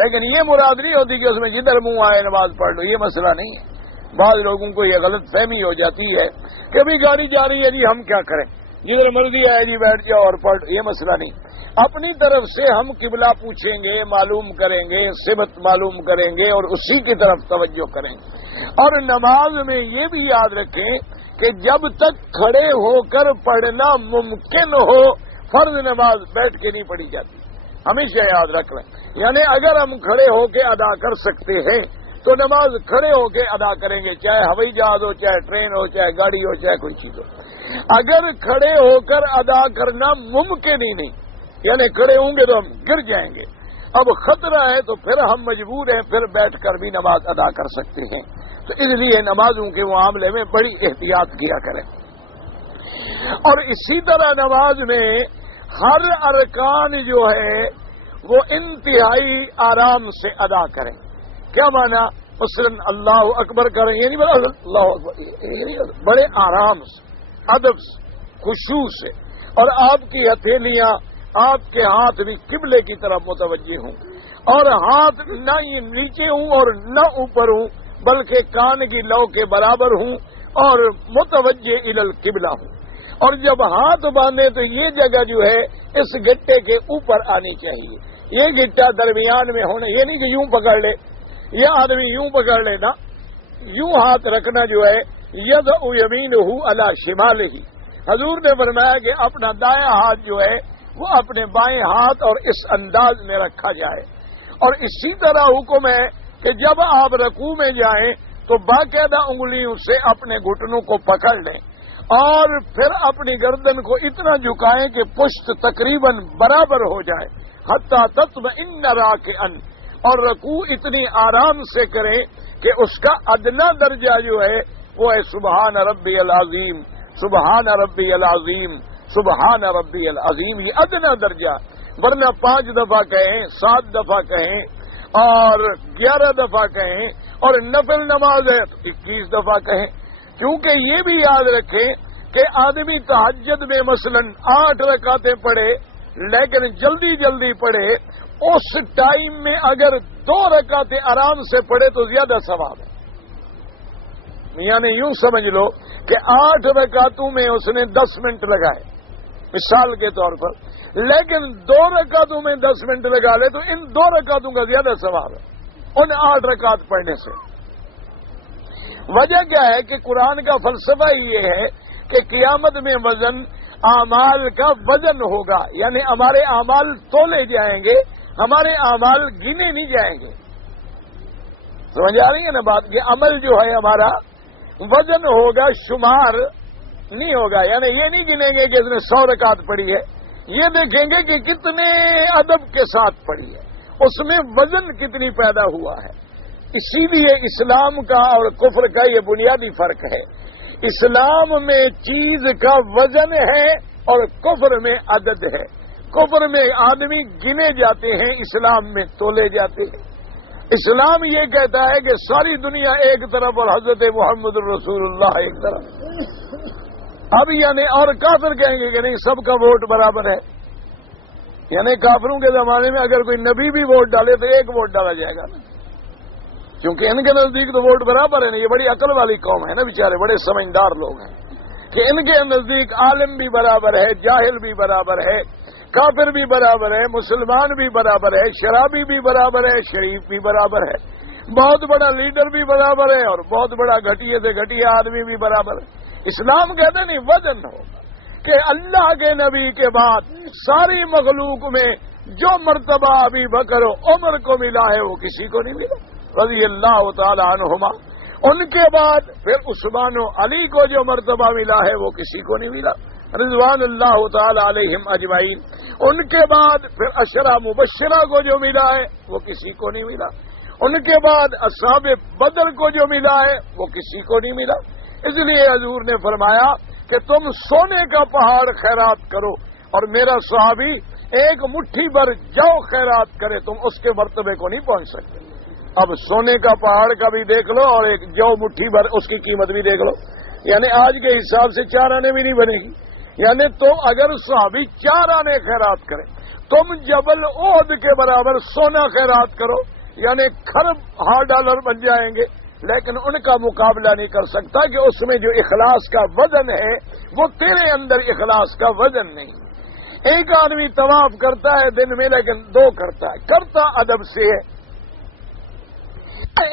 لیکن یہ مراد نہیں ہوتی کہ اس میں جدھر منہ آئے نماز پڑھ لو، یہ مسئلہ نہیں ہے۔ بعض لوگوں کو یہ غلط فہمی ہو جاتی ہے کہ ابھی گاڑی جا رہی ہے جی ہم کیا کریں، جدھر مرضی آئے جی بیٹھ جاؤ اور پڑھ، یہ مسئلہ نہیں۔ اپنی طرف سے ہم قبلہ پوچھیں گے، معلوم کریں گے، صفت معلوم کریں گے اور اسی کی طرف توجہ کریں گے۔ اور نماز میں یہ بھی یاد رکھیں کہ جب تک کھڑے ہو کر پڑھنا ممکن ہو، فرض نماز بیٹھ کے نہیں پڑھی جاتی، ہمیشہ یاد رکھ لیں۔ یعنی اگر ہم کھڑے ہو کے ادا کر سکتے ہیں تو نماز کھڑے ہو کے ادا کریں گے، چاہے ہوائی جہاز ہو، چاہے ٹرین ہو، چاہے گاڑی ہو، چاہے کوئی چیز ہو۔ اگر کھڑے ہو کر ادا کرنا ممکن ہی نہیں، یعنی کھڑے ہوں گے تو ہم گر جائیں گے، اب خطرہ ہے تو پھر ہم مجبور ہیں، پھر بیٹھ کر بھی نماز ادا کر سکتے ہیں۔ تو اس لیے نمازوں کے معاملے میں بڑی احتیاط کیا کریں۔ اور اسی طرح نماز میں ہر ارکان جو ہے وہ انتہائی آرام سے ادا کریں۔ کیا معنی؟ مثلا اللہ اکبر کریں، یہ نہیں بتا اللہ اکبر، بڑے آرام سے، ادب سے، خشوع سے، اور آپ کی ہتھیلیاں، آپ کے ہاتھ بھی قبلے کی طرف متوجہ ہوں، اور ہاتھ نہ نیچے ہوں اور نہ اوپر ہوں، بلکہ کان کی لو کے برابر ہوں اور متوجہ الی القبلہ ہوں۔ اور جب ہاتھ باندھے تو یہ جگہ جو ہے اس گٹے کے اوپر آنی چاہیے، یہ گٹا درمیان میں ہونا، یہ نہیں کہ یوں پکڑ لے، یہ آدمی یوں پکڑ لینا، یوں ہاتھ رکھنا جو ہے یضع یمینہ علی شمالہ، حضور نے فرمایا کہ اپنا دایاں ہاتھ جو ہے وہ اپنے بائیں ہاتھ اور اس انداز میں رکھا جائے۔ اور اسی طرح حکم ہے کہ جب آپ رکوع میں جائیں تو باقاعدہ انگلیوں سے اپنے گھٹنوں کو پکڑ لیں اور پھر اپنی گردن کو اتنا جھکائیں کہ پشت تقریباً برابر ہو جائے، حتی تطمئن راکعا، اور رکوع اتنی آرام سے کریں کہ اس کا ادنا درجہ جو ہے وہ ہے سبحان ربی العظیم، سبحان ربی العظیم، سبحان ربی العظیم، یہ ادنا درجہ، ورنہ 5 دفعہ کہیں، 7 دفعہ کہیں اور 11 دفعہ کہیں، اور نفل نماز ہے تو 21 دفعہ کہیں۔ کیونکہ یہ بھی یاد رکھیں کہ آدمی تہجد میں مثلا 8 رکعتیں پڑھے لیکن جلدی جلدی پڑھے، اس ٹائم میں اگر 2 رکعتیں آرام سے پڑھے تو زیادہ ثواب ہے. یعنی یوں سمجھ لو کہ 8 رکعتوں میں اس نے 10 منٹ لگائے مثال کے طور پر، لیکن 2 رکعتوں میں 10 منٹ لگا لے تو ان 2 رکعتوں کا زیادہ ثواب ہے ان 8 رکعت پڑھنے سے. وجہ کیا ہے کہ قرآن کا فلسفہ یہ ہے کہ قیامت میں وزن اعمال کا وزن ہوگا، یعنی ہمارے اعمال تولے جائیں گے، ہمارے اعمال گنے نہیں جائیں گے. سمجھ آ رہی ہے نا بات کہ عمل جو ہے ہمارا وزن ہوگا، شمار نہیں ہوگا. یعنی یہ نہیں گنیں گے کہ اس نے 100 رکعت پڑھی ہے، یہ دیکھیں گے کہ کتنے ادب کے ساتھ پڑھی ہے، اس میں وزن کتنی پیدا ہوا ہے. اسی لیے اسلام کا اور کفر کا یہ بنیادی فرق ہے. اسلام میں چیز کا وزن ہے اور کفر میں عدد ہے. کفر میں آدمی گنے جاتے ہیں، اسلام میں تولے جاتے ہیں. اسلام یہ کہتا ہے کہ ساری دنیا ایک طرف اور حضرت محمد رسول اللہ ایک طرف. اب یعنی اور کافر کہیں گے کہ نہیں سب کا ووٹ برابر ہے. یعنی کافروں کے زمانے میں اگر کوئی نبی بھی ووٹ ڈالے تو ایک ووٹ ڈالا جائے گا نا، کیونکہ ان کے نزدیک تو ووٹ برابر ہے نا. یہ بڑی عقل والی قوم ہے نا، بیچارے بڑے سمجھدار لوگ ہیں کہ ان کے نزدیک عالم بھی برابر ہے، جاہل بھی برابر ہے، کافر بھی برابر ہے، مسلمان بھی برابر ہے، شرابی بھی برابر ہے، شریف بھی برابر ہے، بہت بڑا لیڈر بھی برابر ہے اور بہت بڑا گھٹیے سے گھٹیا آدمی بھی برابر ہے. اسلام کہتے نہیں وزن ہوگا کہ اللہ کے نبی کے بعد ساری مخلوق میں جو مرتبہ ابھی بکر و عمر کو ملا ہے وہ کسی کو نہیں ملا رضی اللہ تعالی عنہما. ان کے بعد پھر عثمان و علی کو جو مرتبہ ملا ہے وہ کسی کو نہیں ملا رضوان اللہ تعالی علیہم اجمعین. ان کے بعد پھر عشرہ مبشرہ کو جو ملا ہے وہ کسی کو نہیں ملا. ان کے بعد اصحاب بدر کو جو ملا ہے وہ کسی کو نہیں ملا. اس لیے حضور نے فرمایا کہ تم سونے کا پہاڑ خیرات کرو اور میرا صحابی ایک مٹھی بھر جو خیرات کرے تم اس کے مرتبے کو نہیں پہنچ سکتے. اب سونے کا پہاڑ کا بھی دیکھ لو اور ایک جو مٹھی بھر اس کی قیمت بھی دیکھ لو، یعنی آج کے حساب سے 4 آنے بھی نہیں بنے گی. یعنی تو اگر صحابی 4 آنے خیرات کرے، تم جبل احد کے برابر سونا خیرات کرو، یعنی $1 ارب بن جائیں گے، لیکن ان کا مقابلہ نہیں کر سکتا کہ اس میں جو اخلاص کا وزن ہے وہ تیرے اندر اخلاص کا وزن نہیں. ایک آدمی طواف کرتا ہے دن میں لیکن 2 کرتا ہے، کرتا ادب سے ہے.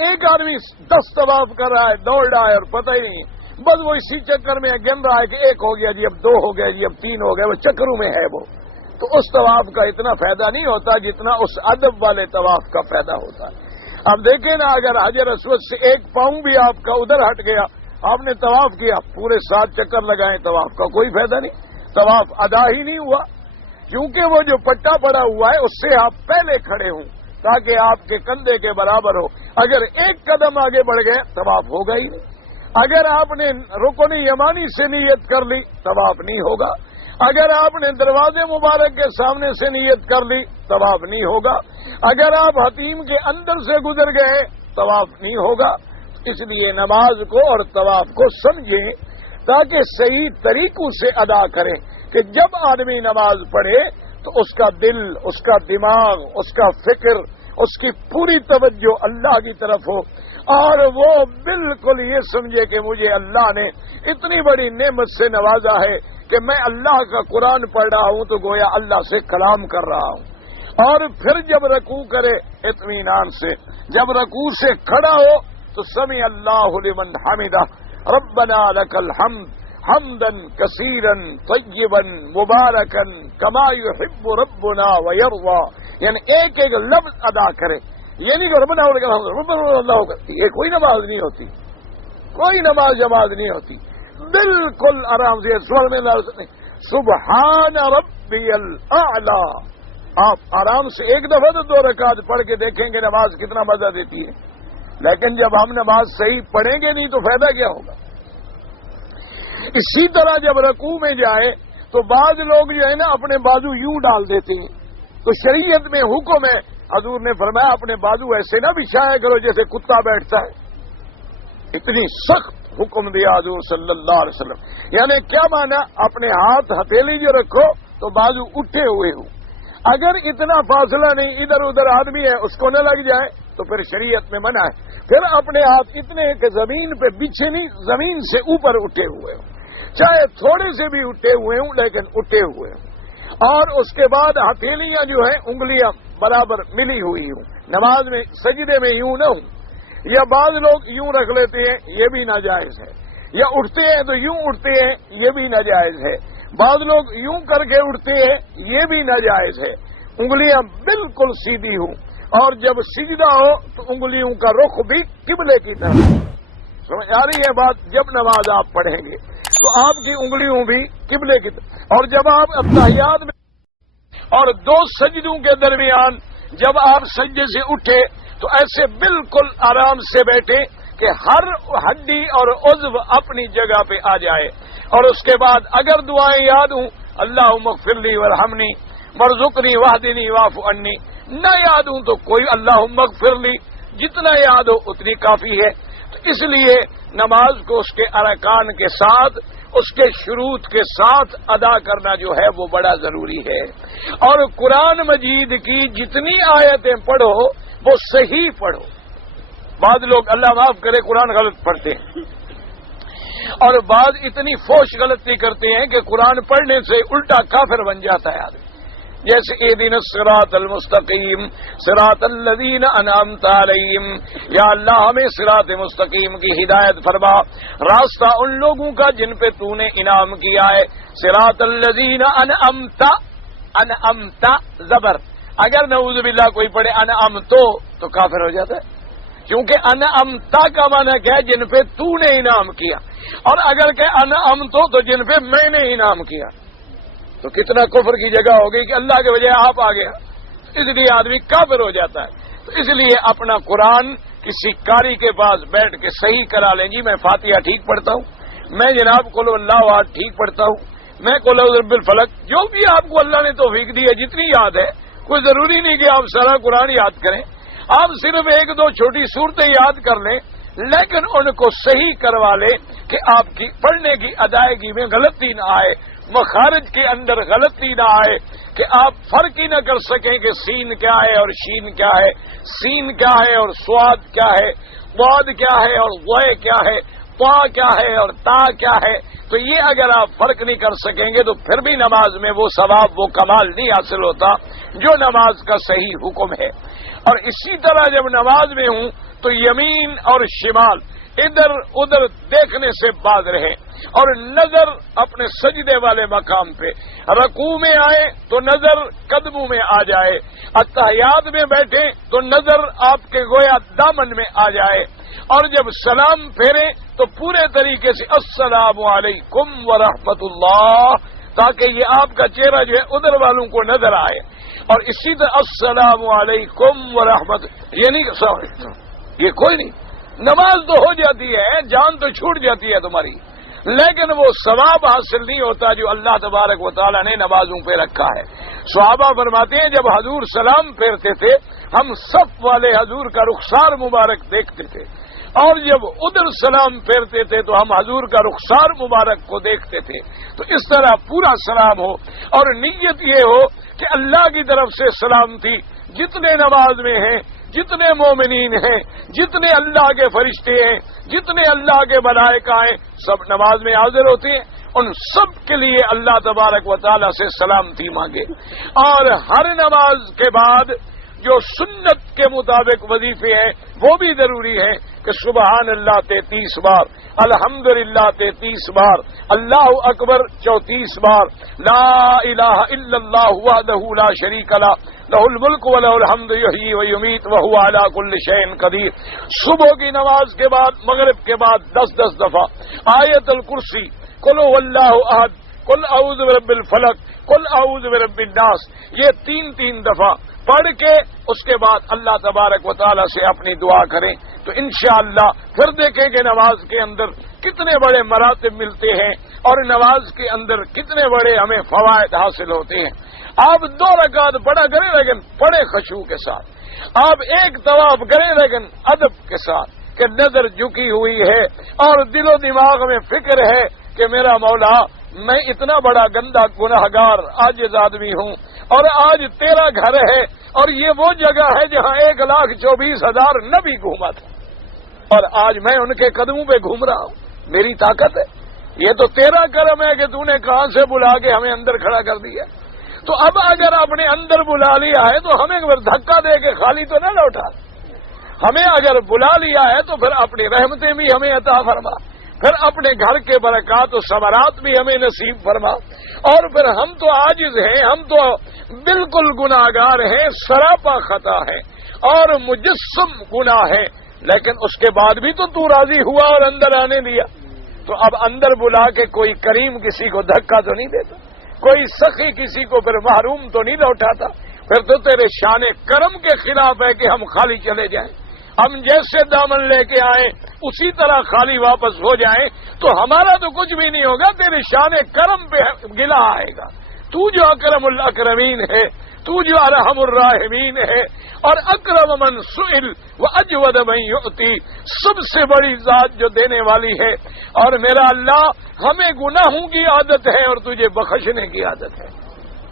ایک آدمی 10 طواف کر رہا ہے، دوڑ رہا ہے اور پتہ ہی نہیں ہے، بس وہ اسی چکر میں گن رہا ہے کہ 1 ہو گیا جی، اب 2 ہو گیا جی، اب 3 ہو گیا، وہ چکروں میں ہے وہ. تو اس طواف کا اتنا فائدہ نہیں ہوتا جتنا اس ادب والے طواف کا فائدہ ہوتا ہے. اب دیکھیں نا، اگر حجر اسود سے 1 پاؤں بھی آپ کا ادھر ہٹ گیا، آپ نے طواف کیا، پورے 7 چکر لگائیں، طواف کا کوئی فائدہ نہیں، طواف ادا ہی نہیں ہوا. کیونکہ وہ جو پٹا پڑا ہوا ہے اس سے آپ پہلے کھڑے ہوں تاکہ آپ کے کندھے کے برابر ہو. اگر 1 قدم آگے بڑھ گئے طواف ہوگا ہی نہیں. اگر آپ نے رکن یمانی سے نیت کر لی طواف نہیں ہوگا. اگر آپ نے دروازے مبارک کے سامنے سے نیت کر لی طواف نہیں ہوگا. اگر آپ حتیم کے اندر سے گزر گئے طواف نہیں ہوگا. اس لیے نماز کو اور طواف کو سمجھیں تاکہ صحیح طریقوں سے ادا کریں کہ جب آدمی نماز پڑھے تو اس کا دل، اس کا دماغ، اس کا فکر، اس کی پوری توجہ اللہ کی طرف ہو اور وہ بالکل یہ سمجھے کہ مجھے اللہ نے اتنی بڑی نعمت سے نوازا ہے کہ میں اللہ کا قرآن پڑھ رہا ہوں تو گویا اللہ سے کلام کر رہا ہوں. اور پھر جب رکوع کرے اطمینان سے، جب رکوع سے کھڑا ہو تو سمع اللہ لمن حمدہ ربنا لک الحمد حمدا کثیرا طیبا مبارکا کما یحب ربنا ویرضی. یعنی ایک ایک لفظ ادا کرے، یہ نہیں کہ ربنا لک الحمد ربنا اللہ، یہ کوئی نماز نہیں ہوتی، کوئی نماز جماعت نہیں ہوتی. بالکل آرام سے سبحان ربی الاعلی. آپ آرام سے 1 دفعہ تو 2 رکعت پڑھ کے دیکھیں گے نماز کتنا مزہ دیتی ہے. لیکن جب ہم نماز صحیح پڑھیں گے نہیں تو فائدہ کیا ہوگا. اسی طرح جب رکوع میں جائے تو بعض لوگ جو ہے نا اپنے بازو یوں ڈال دیتے ہیں. تو شریعت میں حکم ہے، حضور نے فرمایا اپنے بازو ایسے نہ بچھایا کرو جیسے کتا بیٹھتا ہے. اتنی سخت حکم دیا حضور صلی اللہ علیہ وسلم. یعنی کیا مانا، اپنے ہاتھ ہتھیلی جو رکھو تو بازو اٹھے ہوئے ہوں. اگر اتنا فاصلہ نہیں، ادھر ادھر آدمی ہے اس کو نہ لگ جائے تو پھر شریعت میں منع ہے. پھر اپنے ہاتھ اتنے کہ زمین پہ بچھے نہیں، زمین سے اوپر اٹھے ہوئے ہوں، چاہے تھوڑے سے بھی اٹھے ہوئے ہوں لیکن اٹھے ہوئے ہوں. اور اس کے بعد ہتھیلیاں جو ہیں انگلیاں برابر ملی ہوئی ہوں. نماز میں سجدے میں یوں نہ ہوں، یا بعض لوگ یوں رکھ لیتے ہیں، یہ بھی ناجائز ہے. یا اٹھتے ہیں تو یوں اٹھتے ہیں، یہ بھی ناجائز ہے. بعض لوگ یوں کر کے اٹھتے ہیں، یہ بھی ناجائز ہے. انگلیاں بالکل سیدھی ہوں، اور جب سجدہ ہو تو انگلیوں کا رخ بھی قبلے کی طرف. سمجھ آ رہی ہے بات؟ جب نماز آپ پڑھیں گے تو آپ کی انگلیوں بھی قبلے کی طرف. اور جب آپ اتحیات میں اور دو سجدوں کے درمیان جب آپ سجدے سے اٹھے تو ایسے بالکل آرام سے بیٹھے کہ ہر ہڈی اور عضو اپنی جگہ پہ آ جائے. اور اس کے بعد اگر دعائیں یاد ہوں، اللہم اغفر لی وارحمنی وارزقنی واہدنی واعف عنی، نہ یاد ہوں تو کوئی اللہم اغفر لی، جتنا یاد ہو اتنی کافی ہے. تو اس لیے نماز کو اس کے ارکان کے ساتھ، اس کے شروط کے ساتھ ادا کرنا جو ہے وہ بڑا ضروری ہے. اور قرآن مجید کی جتنی آیتیں پڑھو وہ صحیح پڑھو. بعض لوگ اللہ معاف کرے قرآن غلط پڑھتے ہیں، اور بعض اتنی فوش غلطی کرتے ہیں کہ قرآن پڑھنے سے الٹا کافر بن جاتا ہے آدمی. جیسے اہدنا الصراط المستقیم صراط الذین انعمت علیہم، یا اللہ ہمیں صراط مستقیم کی ہدایت فرما، راستہ ان لوگوں کا جن پہ تو نے انعام کیا ہے. صراط الذین انعمت، انعمت زبر، اگر نعوذ باللہ کوئی پڑھے انعمتو تو کافر ہو جاتا ہے، کیونکہ انعمت کا معنی کیا ہے؟ جن پہ تو نے انعام کیا. اور اگر کہ انعمتو تو جن پہ میں نے انعام کیا، تو کتنا کفر کی جگہ ہو گئی کہ اللہ کے بجائے آپ آ گیا. اس لیے آدمی کافر ہو جاتا ہے. تو اس لیے اپنا قرآن کسی قاری کے پاس بیٹھ کے صحیح کرا لیں. جی میں فاتحہ ٹھیک پڑھتا ہوں، میں جناب قل اللہ احد ٹھیک پڑھتا ہوں، میں قل اعوذ برب الفلق، جو بھی آپ کو اللہ نے توفیق دی ہے جتنی یاد ہے. کوئی ضروری نہیں کہ آپ سارا قرآن یاد کریں، آپ صرف ایک دو چھوٹی صورتیں یاد کر لیں، لیکن ان کو صحیح کروا لیں کہ آپ کی پڑھنے کی ادائیگی میں غلطی نہ آئے، مخارج کے اندر غلطی نہ آئے، کہ آپ فرق ہی نہ کر سکیں کہ سین کیا ہے اور شین کیا ہے، سین کیا ہے اور سواد کیا ہے، ضاد کیا ہے اور ضے کیا ہے، طا کیا ہے اور تا کیا ہے. تو یہ اگر آپ فرق نہیں کر سکیں گے تو پھر بھی نماز میں وہ ثواب، وہ کمال نہیں حاصل ہوتا جو نماز کا صحیح حکم ہے. اور اسی طرح جب نماز میں ہوں تو یمین اور شمال ادھر ادھر دیکھنے سے باز رہیں، اور نظر اپنے سجدے والے مقام پہ. رکوع میں آئے تو نظر قدموں میں آ جائے، اتحیات میں بیٹھے تو نظر آپ کے گویا دامن میں آ جائے. اور جب سلام پھیرے تو پورے طریقے سے السلام علیکم ورحمۃ اللہ، تاکہ یہ آپ کا چہرہ جو ہے ادھر والوں کو نظر آئے. اور اسی طرح السلام علیکم ورحمۃ، یہ نہیں، یہ کوئی نہیں. نماز تو ہو جاتی ہے، جان تو چھوٹ جاتی ہے تمہاری، لیکن وہ ثواب حاصل نہیں ہوتا جو اللہ تبارک و تعالیٰ نے نمازوں پہ رکھا ہے. صحابہ فرماتے ہیں جب حضور سلام پھیرتے تھے ہم صف والے حضور کا رخسار مبارک دیکھتے تھے، اور جب ادھر سلام پھیرتے تھے تو ہم حضور کا رخسار مبارک کو دیکھتے تھے. تو اس طرح پورا سلام ہو، اور نیت یہ ہو کہ اللہ کی طرف سے سلام تھی. جتنے نماز میں ہیں، جتنے مومنین ہیں، جتنے اللہ کے فرشتے ہیں، جتنے اللہ کے ملائکہ ہیں، سب نماز میں حاضر ہوتے ہیں. ان سب کے لیے اللہ تبارک و تعالیٰ سے سلامتی مانگے. اور ہر نماز کے بعد جو سنت کے مطابق وظیفے ہیں وہ بھی ضروری ہے کہ سبحان اللہ 33 بار، الحمدللہ 33 بار، اللہ اکبر 34 بار، لا الہ الا اللہ وحدہ لا شریک لہ لہ الملک ولہ الحمد یحیی و یمیت وہو علی کل شیء قدیر. صبح کی نماز کے بعد، مغرب کے بعد 10 دفعہ آیت الکرسی، قل هو اللہ احد، قل اعوذ برب الفلق، قل اعوذ برب الناس، یہ 3 دفعہ پڑھ کے اس کے بعد اللہ تبارک و تعالیٰ سے اپنی دعا کریں. تو انشاءاللہ پھر دیکھیں کہ نماز کے اندر کتنے بڑے مراتب ملتے ہیں اور نماز کے اندر کتنے بڑے ہمیں فوائد حاصل ہوتے ہیں. آپ 2 رکعت پڑھا کریں لیکن پڑھے خشوع کے ساتھ. آپ ایک طواف کریں لیکن ادب کے ساتھ کہ نظر جھکی ہوئی ہے اور دل و دماغ میں فکر ہے کہ میرا مولا میں اتنا بڑا گندا گناہگار عاجز آدمی ہوں، اور آج تیرا گھر ہے، اور یہ وہ جگہ ہے جہاں 1,24,000 نبی گھوما تھا، اور آج میں ان کے قدموں پہ گھوم رہا ہوں۔ میری طاقت ہے، یہ تو تیرا کرم ہے کہ تو نے کہاں سے بلا کے ہمیں اندر کھڑا کر دیا۔ تو اب اگر اپنے اندر بلا لیا ہے تو ہمیں دھکا دے کے خالی تو نہ لوٹا، ہمیں اگر بلا لیا ہے تو پھر اپنی رحمتیں بھی ہمیں عطا فرما، پھر اپنے گھر کے برکات و ثمرات بھی ہمیں نصیب فرما۔ اور پھر ہم تو عاجز ہیں، ہم تو بالکل گناہگار ہیں، سراپا خطا ہے اور مجسم گناہ ہے، لیکن اس کے بعد بھی تو راضی ہوا اور اندر آنے دیا۔ تو اب اندر بلا کے کوئی کریم کسی کو دھکا تو نہیں دیتا، کوئی سخی کسی کو پھر محروم تو نہیں لوٹاتا، پھر تو تیرے شان کرم کے خلاف ہے کہ ہم خالی چلے جائیں، ہم جیسے دامن لے کے آئیں اسی طرح خالی واپس ہو جائیں، تو ہمارا تو کچھ بھی نہیں ہوگا، تیرے شان کرم پہ گلہ آئے گا۔ تو جو اکرم الاکرمین ہے، تو جو ارحم الراحمین ہے، اور اکرم من سئل و اجود من یؤتی، سب سے بڑی ذات جو دینے والی ہے۔ اور میرا اللہ، ہمیں گناہوں کی عادت ہے اور تجھے بخشنے کی عادت ہے،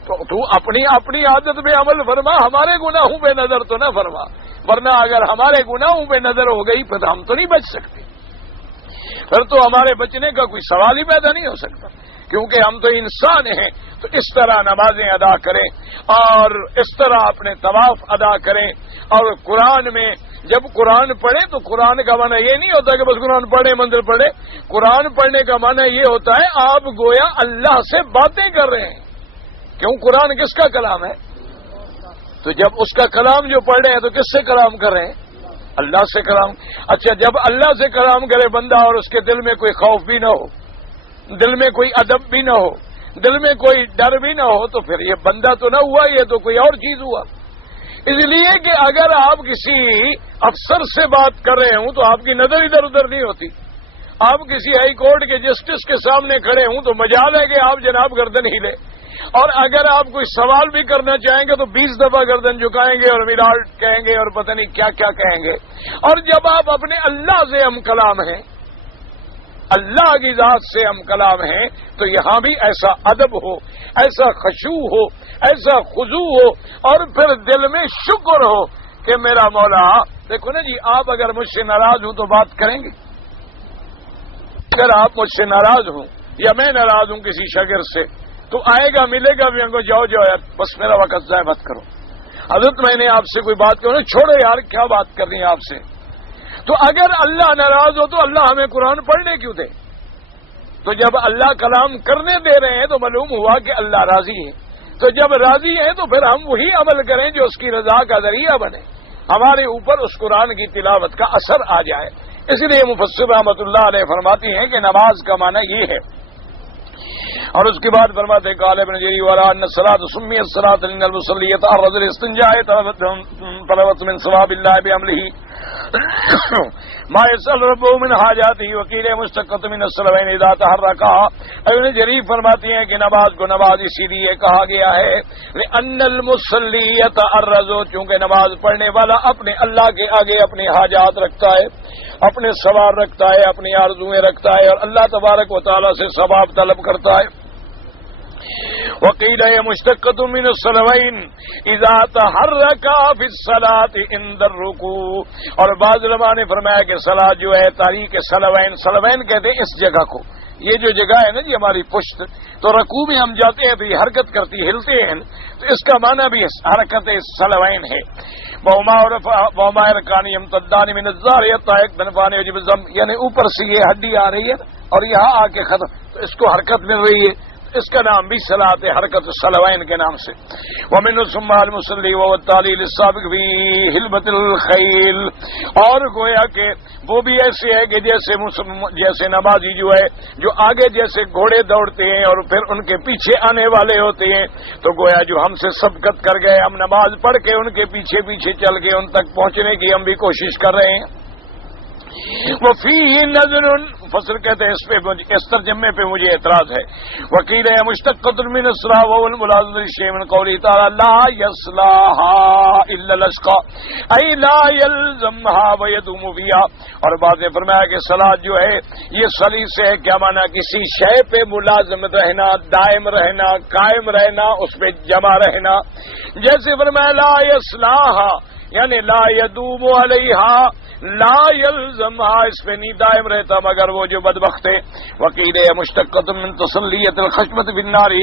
تو اپنی عادت پہ عمل فرما، ہمارے گناہوں پہ نظر تو نہ فرما، ورنہ اگر ہمارے گناہوں پہ نظر ہو گئی پھر ہم تو نہیں بچ سکتے، پھر تو ہمارے بچنے کا کوئی سوال ہی پیدا نہیں ہو سکتا، کیونکہ ہم تو انسان ہیں۔ تو اس طرح نمازیں ادا کریں اور اس طرح اپنے طواف ادا کریں، اور قرآن میں جب قرآن پڑھیں تو قرآن کا معنی یہ نہیں ہوتا کہ بس قرآن پڑھیں منظر پڑھیں، قرآن پڑھنے کا معنی یہ ہوتا ہے آپ گویا اللہ سے باتیں کر رہے ہیں، کیوں قرآن کس کا کلام ہے؟ تو جب اس کا کلام جو پڑھ رہے ہیں تو کس سے کلام کر رہے ہیں؟ اللہ سے کلام۔ اچھا، جب اللہ سے کلام کرے بندہ اور اس کے دل میں کوئی خوف بھی نہ ہو، دل میں کوئی ادب بھی نہ ہو، دل میں کوئی ڈر بھی نہ ہو، تو پھر یہ بندہ تو نہ ہوا، یہ تو کوئی اور چیز ہوا۔ اس لیے کہ اگر آپ کسی افسر سے بات کر رہے ہوں تو آپ کی نظر ادھر ادھر نہیں ہوتی، آپ کسی ہائی کورٹ کے جسٹس کے سامنے کھڑے ہوں تو مجال ہے کہ آپ جناب گردن ہلے، اور اگر آپ کوئی سوال بھی کرنا چاہیں گے تو 20 دفعہ گردن جھکائیں گے اور میرا کہیں گے اور پتہ نہیں کیا کیا کہیں گے۔ اور جب آپ اپنے اللہ سے ہم کلام ہیں، اللہ کی ذات سے ہم کلام ہیں، تو یہاں بھی ایسا ادب ہو، ایسا خشوع ہو، ایسا خضوع ہو، اور پھر دل میں شکر ہو کہ میرا مولا۔ دیکھو نا جی، آپ اگر مجھ سے ناراض ہوں تو بات کریں گے، اگر آپ مجھ سے ناراض ہوں یا میں ناراض ہوں کسی شاگرد سے تو آئے گا ملے گا بھی، ان کو جاؤ یار بس میرا وقت ضائع مت کرو، حضرت میں نے آپ سے کوئی بات کروں، چھوڑو یار کیا بات کرنی ہے آپ سے۔ تو اگر اللہ ناراض ہو تو اللہ ہمیں قرآن پڑھنے کیوں دے؟ تو جب اللہ کلام کرنے دے رہے ہیں تو معلوم ہوا کہ اللہ راضی ہے، تو جب راضی ہے تو پھر ہم وہی عمل کریں جو اس کی رضا کا ذریعہ بنے، ہمارے اوپر اس قرآن کی تلاوت کا اثر آ جائے۔ اس لیے مفسر رحمۃ اللہ علیہ فرماتی ہیں کہ نماز کا معنی یہ ہے، اور اس کے بعد فرماتے ہیں قال ابن جرير ولا ان الصلاه سميت الصلاه لان المصلي يتعرض للاستنجاء طلبت من ثواب الله بعمله ما يسأل ربه من حاجاته وقيل مشتقة من الصلوين اذا تحركا۔ ابن جرير فرماتے ہیں کہ نماز کو نماز اسی لیے کہا گیا ہے لان المصلي يتعرض، کیونکہ نماز پڑھنے والا اپنے اللہ کے آگے اپنی حاجات رکھتا ہے، اپنے سوال رکھتا ہے، اپنی آرزویں رکھتا ہے، اور اللہ تبارک و تعالی سے ثواب طلب کرتا ہے۔ وقیل مشتقۃ من الصلوین اذا تحرکا فی الصلاۃ عند الرکوع، اور بعض علماء نے فرمایا کہ صلاۃ جو ہے تاریخ صلوین، صلوین کہتے ہیں اس جگہ کو، یہ جو جگہ ہے نا جی ہماری پشت، تو رکوع میں ہم جاتے ہیں تو یہ حرکت کرتی ہلتے ہیں، تو اس کا معنی بھی حرکت صلوین ہے۔ وما ارکان یمتدان من الزاریۃ دنفان وجب الضم، یعنی اوپر سے یہ ہڈی آ رہی ہے اور یہاں آ کے ختم، تو اس کو حرکت مل رہی ہے، اس کا نام بھی صلاۃ حرکت الصلوین کے نام سے۔ ومن ثم المصلی وهو التعلیل السابق فی حلبۃ الخیل، اور گویا کہ وہ بھی ایسے ہے کہ جیسے نمازی جو ہے جو آگے جیسے گھوڑے دوڑتے ہیں اور پھر ان کے پیچھے آنے والے ہوتے ہیں، تو گویا جو ہم سے سبقت کر گئے، ہم نماز پڑھ کے ان کے پیچھے پیچھے چل کے ان تک پہنچنے کی ہم بھی کوشش کر رہے ہیں۔ وفیہ نظر، فصل کہتے ہیں اس ترجمے پہ مجھے اعتراض ہے. وقیل ہے مشتقۃ من الصلاح وهو الملازم للشيء من قوله تعالی لا يصلحها الا الاشقى اي لا يلزمها ويدوم فيها. اور بعد نے فرمایا کہ صلاۃ جو ہے یہ صلی سے ہے، کیا معنی؟ کسی شے پہ ملازم رہنا، دائم رہنا، قائم رہنا، اس پہ جمع رہنا. جیسے فرمایا لا يصلحها یعنی لا يدوم علیہا، لا يلزمها، اس پہ نہیں دائم رہتا مگر وہ جو بدبخت ہے. وقیل مشتقۃ من تسلیۃ الخشمۃ بالنار،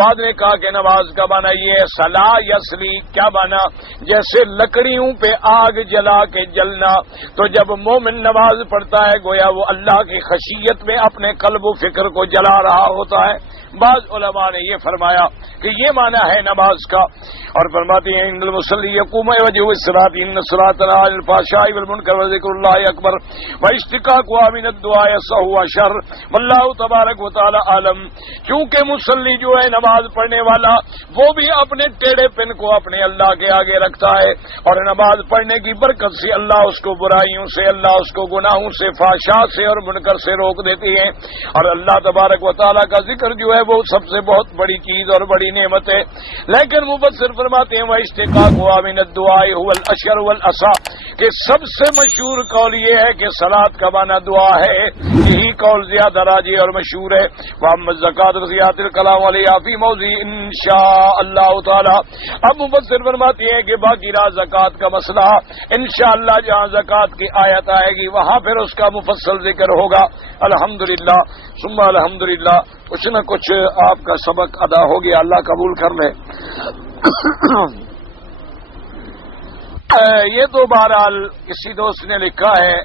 بعد نے کہا کہ نماز کا معنی یہ ہے صلا یصلی، کیا معنی؟ جیسے لکڑیوں پہ آگ جلا کے جلنا. تو جب مومن نماز پڑھتا ہے گویا وہ اللہ کی خشیت میں اپنے قلب و فکر کو جلا رہا ہوتا ہے. بعض علماء نے یہ فرمایا کہ یہ معنی ہے نماز کا. اور فرماتے ہیں ان المصلی یقوم وجه الصراط ان الصراط علی الفحشاء والمنکر وذکر اللہ اکبر واشتقاق من الدعاء سهو شر واللہ تبارک و تعالی عالم. کیونکہ مصلی جو ہے نماز پڑھنے والا وہ بھی اپنے ٹیڑھے پن کو اپنے اللہ کے آگے رکھتا ہے، اور نماز پڑھنے کی برکت سے اللہ اس کو برائیوں سے، اللہ اس کو گناہوں سے، فحشاء سے اور منکر سے روک دیتی ہے. اور اللہ تبارک و تعالی کا ذکر جو ہے وہ سب سے بہت بڑی چیز اور بڑی نعمت ہے. لیکن مفسر فرماتے ہیں واشتقاق من الدعاء هو الاشر والعصا، کہ سب سے مشہور قول یہ ہے کہ صلاۃ کا معنی دعا ہے. یہی قول زیادہ راجح اور مشہور ہے. واما الزکات وزیات الکلام علیہ فی موضع انشاء اللہ تعالی. اب مفسر فرماتے ہیں کہ باقی رہا زکات کا مسئلہ، انشاءاللہ جہاں زکات کی آیت آئے گی وہاں پھر اس کا مفصل ذکر ہوگا. الحمدللہ ثم الحمدللہ. کچھ نہ کچھ آپ کا سبق ادا ہو گیا، اللہ قبول کر لے. یہ تو بہرحال کسی دوست نے لکھا ہے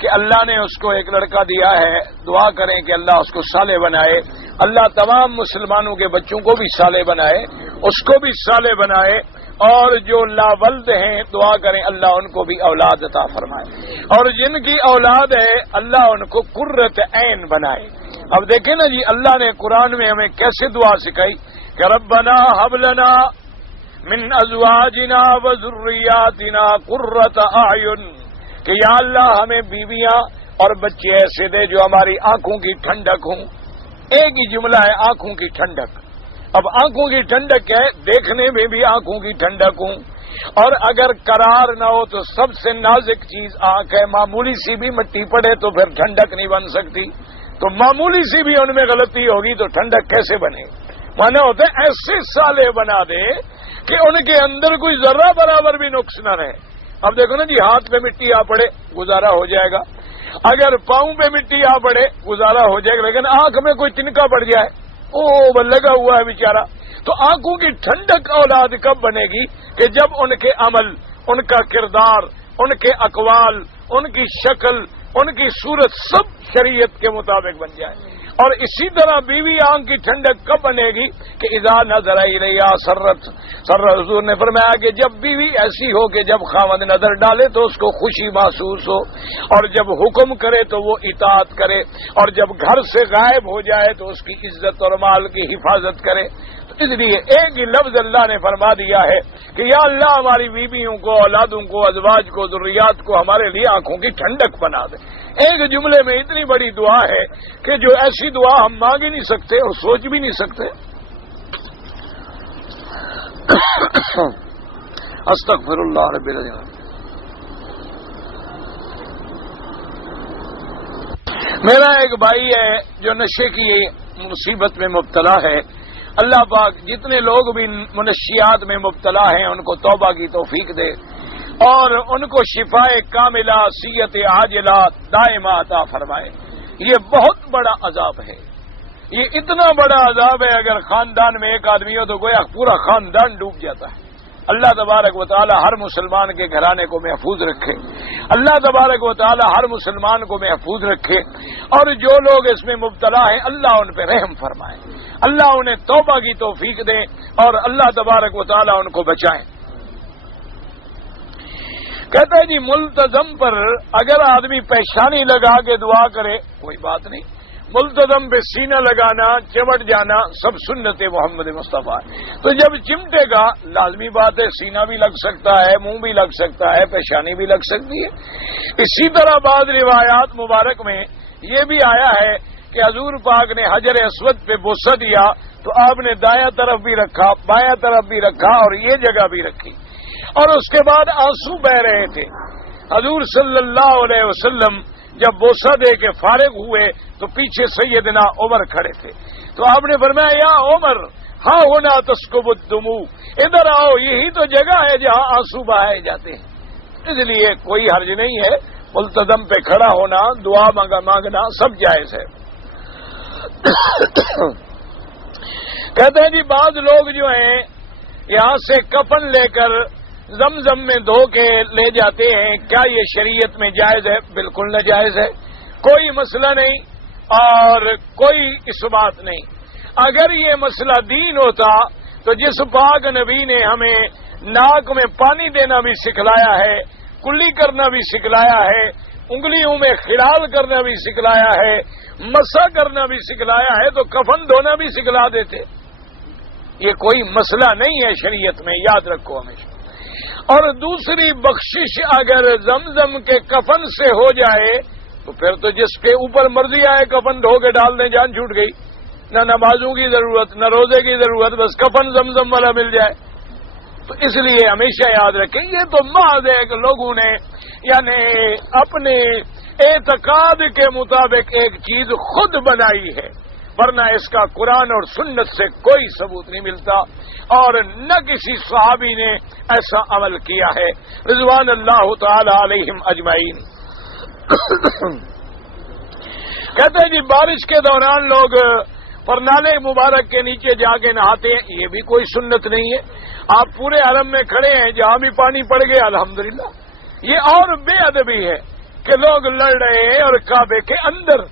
کہ اللہ نے اس کو ایک لڑکا دیا ہے، دعا کریں کہ اللہ اس کو صالح بنائے. اللہ تمام مسلمانوں کے بچوں کو بھی صالح بنائے، اس کو بھی صالح بنائے، اور جو لاولد ہیں دعا کریں اللہ ان کو بھی اولاد عطا فرمائے، اور جن کی اولاد ہے اللہ ان کو قرۃ عین بنائے. اب دیکھیں نا جی، اللہ نے قرآن میں ہمیں کیسے دعا سکھائی کہ ربنا هب لنا من ازواجنا وذریاتنا قرۃ اعین، کہ یا اللہ ہمیں بیویاں اور بچے ایسے دے جو ہماری آنکھوں کی ٹھنڈک ہوں. ایک ہی جملہ ہے آنکھوں کی ٹھنڈک. اب آنکھوں کی ٹھنڈک ہے، دیکھنے میں بھی آنکھوں کی ٹھنڈک ہوں، اور اگر قرار نہ ہو تو سب سے نازک چیز آنکھ ہے. معمولی سی بھی مٹی پڑے تو پھر ٹھنڈک نہیں بن سکتی، تو معمولی سی بھی ان میں غلطی ہوگی تو ٹھنڈک کیسے بنے؟ مانا ہوتا ہے ایسے صالح بنا دے کہ ان کے اندر کوئی ذرہ برابر بھی نقص نہ رہے. اب دیکھو نا جی، ہاتھ پہ مٹی آ پڑے گزارا ہو جائے گا، اگر پاؤں پہ مٹی آ پڑے گزارا ہو جائے گا، لیکن آنکھ میں کوئی تنکا پڑ جائے وہ لگا ہوا ہے بیچارہ. تو آنکھوں کی ٹھنڈک اولاد کب بنے گی؟ کہ جب ان کے عمل، ان کا کردار، ان کے اقوال، ان کی شکل، ان کی صورت سب شریعت کے مطابق بن جائے. اور اسی طرح بیوی آنکھ کی ٹھنڈک کب بنے گی؟ کہ اذا نظر الیہا سرت. حضور نے فرمایا کہ جب بیوی ایسی ہو کہ جب خاوند نظر ڈالے تو اس کو خوشی محسوس ہو، اور جب حکم کرے تو وہ اطاعت کرے، اور جب گھر سے غائب ہو جائے تو اس کی عزت اور مال کی حفاظت کرے. اس لیے ایک ہی لفظ اللہ نے فرما دیا ہے کہ یا اللہ ہماری بیویوں کو، اولادوں کو، ازواج کو، ذریات کو ہمارے لیے آنکھوں کی ٹھنڈک بنا دے. ایک جملے میں اتنی بڑی دعا ہے کہ جو ایسی دعا ہم مانگ ہی نہیں سکتے اور سوچ بھی نہیں سکتے. استغفر اللہ رب العالمین. میرا ایک بھائی ہے جو نشے کی مصیبت میں مبتلا ہے. اللہ پاک جتنے لوگ بھی منشیات میں مبتلا ہیں ان کو توبہ کی توفیق دے، اور ان کو شفائے کاملہ، صحت عاجلہ دائمہ عطا فرمائے. یہ بہت بڑا عذاب ہے، یہ اتنا بڑا عذاب ہے اگر خاندان میں ایک آدمی ہو تو گویا پورا خاندان ڈوب جاتا ہے. اللہ تبارک و تعالی ہر مسلمان کے گھرانے کو محفوظ رکھے. اللہ تبارک و تعالی ہر مسلمان کو محفوظ رکھے، اور جو لوگ اس میں مبتلا ہیں اللہ ان پہ رحم فرمائے، اللہ انہیں توبہ کی توفیق دے، اور اللہ تبارک و تعالی ان کو بچائیں. کہتا ہے جی ملتزم پر اگر آدمی پیشانی لگا کے دعا کرے کوئی بات نہیں، ملتزم پہ سینہ لگانا، چمٹ جانا، سب سنت محمد مصطفیٰ ہے۔ تو جب چمٹے گا لازمی بات ہے سینہ بھی لگ سکتا ہے، منہ بھی لگ سکتا ہے، پیشانی بھی لگ سکتی ہے۔ اسی طرح بعض روایات مبارک میں یہ بھی آیا ہے کہ حضور پاک نے حجر اسود پہ بوسہ دیا تو آپ نے دایاں طرف بھی رکھا، بایاں طرف بھی رکھا اور یہ جگہ بھی رکھی، اور اس کے بعد آنسو بہ رہے تھے۔ حضور صلی اللہ علیہ وسلم جب بوسہ دے کے فارغ ہوئے تو پیچھے سیدنا عمر کھڑے تھے، تو آپ نے فرمایا یا عمر ہاں ہونا تسکب الدموع، ادھر آؤ، یہی تو جگہ ہے جہاں آنسو بہائے جاتے ہیں۔ اس لیے کوئی حرج نہیں ہے، ملتزم پہ کھڑا ہونا، دعا مانگنا سب جائز ہے۔ کہتے ہیں جی بعض لوگ جو ہیں یہاں سے کفن لے کر زمزم میں دھو کے لے جاتے ہیں، کیا یہ شریعت میں جائز ہے؟ بالکل ناجائز ہے، کوئی مسئلہ نہیں اور کوئی اس بات نہیں۔ اگر یہ مسئلہ دین ہوتا تو جس پاک نبی نے ہمیں ناک میں پانی دینا بھی سکھلایا ہے، کلی کرنا بھی سکھلایا ہے، انگلیوں میں خلال کرنا بھی سکھلایا ہے، مسح کرنا بھی سکھلایا ہے، تو کفن دھونا بھی سکھلا دیتے۔ یہ کوئی مسئلہ نہیں ہے شریعت میں، یاد رکھو ہمیشہ۔ اور دوسری بخشش اگر زمزم کے کفن سے ہو جائے تو پھر تو جس کے اوپر مرضی آئے کفن دھو کے ڈال دیں، جان چھوٹ گئی، نہ نمازوں کی ضرورت نہ روزے کی ضرورت، بس کفن زمزم والا مل جائے۔ تو اس لیے ہمیشہ یاد رکھیں یہ تو محض ایک لوگوں نے یعنی اپنے اعتقاد کے مطابق ایک چیز خود بنائی ہے، ورنہ اس کا قرآن اور سنت سے کوئی ثبوت نہیں ملتا، اور نہ کسی صحابی نے ایسا عمل کیا ہے رضوان اللہ تعالی علیہم اجمعین۔ کہتے ہیں جی بارش کے دوران لوگ پرنالے مبارک کے نیچے جا کے نہاتے ہیں، یہ بھی کوئی سنت نہیں ہے۔ آپ پورے حرم میں کھڑے ہیں، جہاں بھی پانی پڑ گیا الحمدللہ۔ یہ اور بے ادبی ہے کہ لوگ لڑ رہے ہیں اور کعبے کے اندر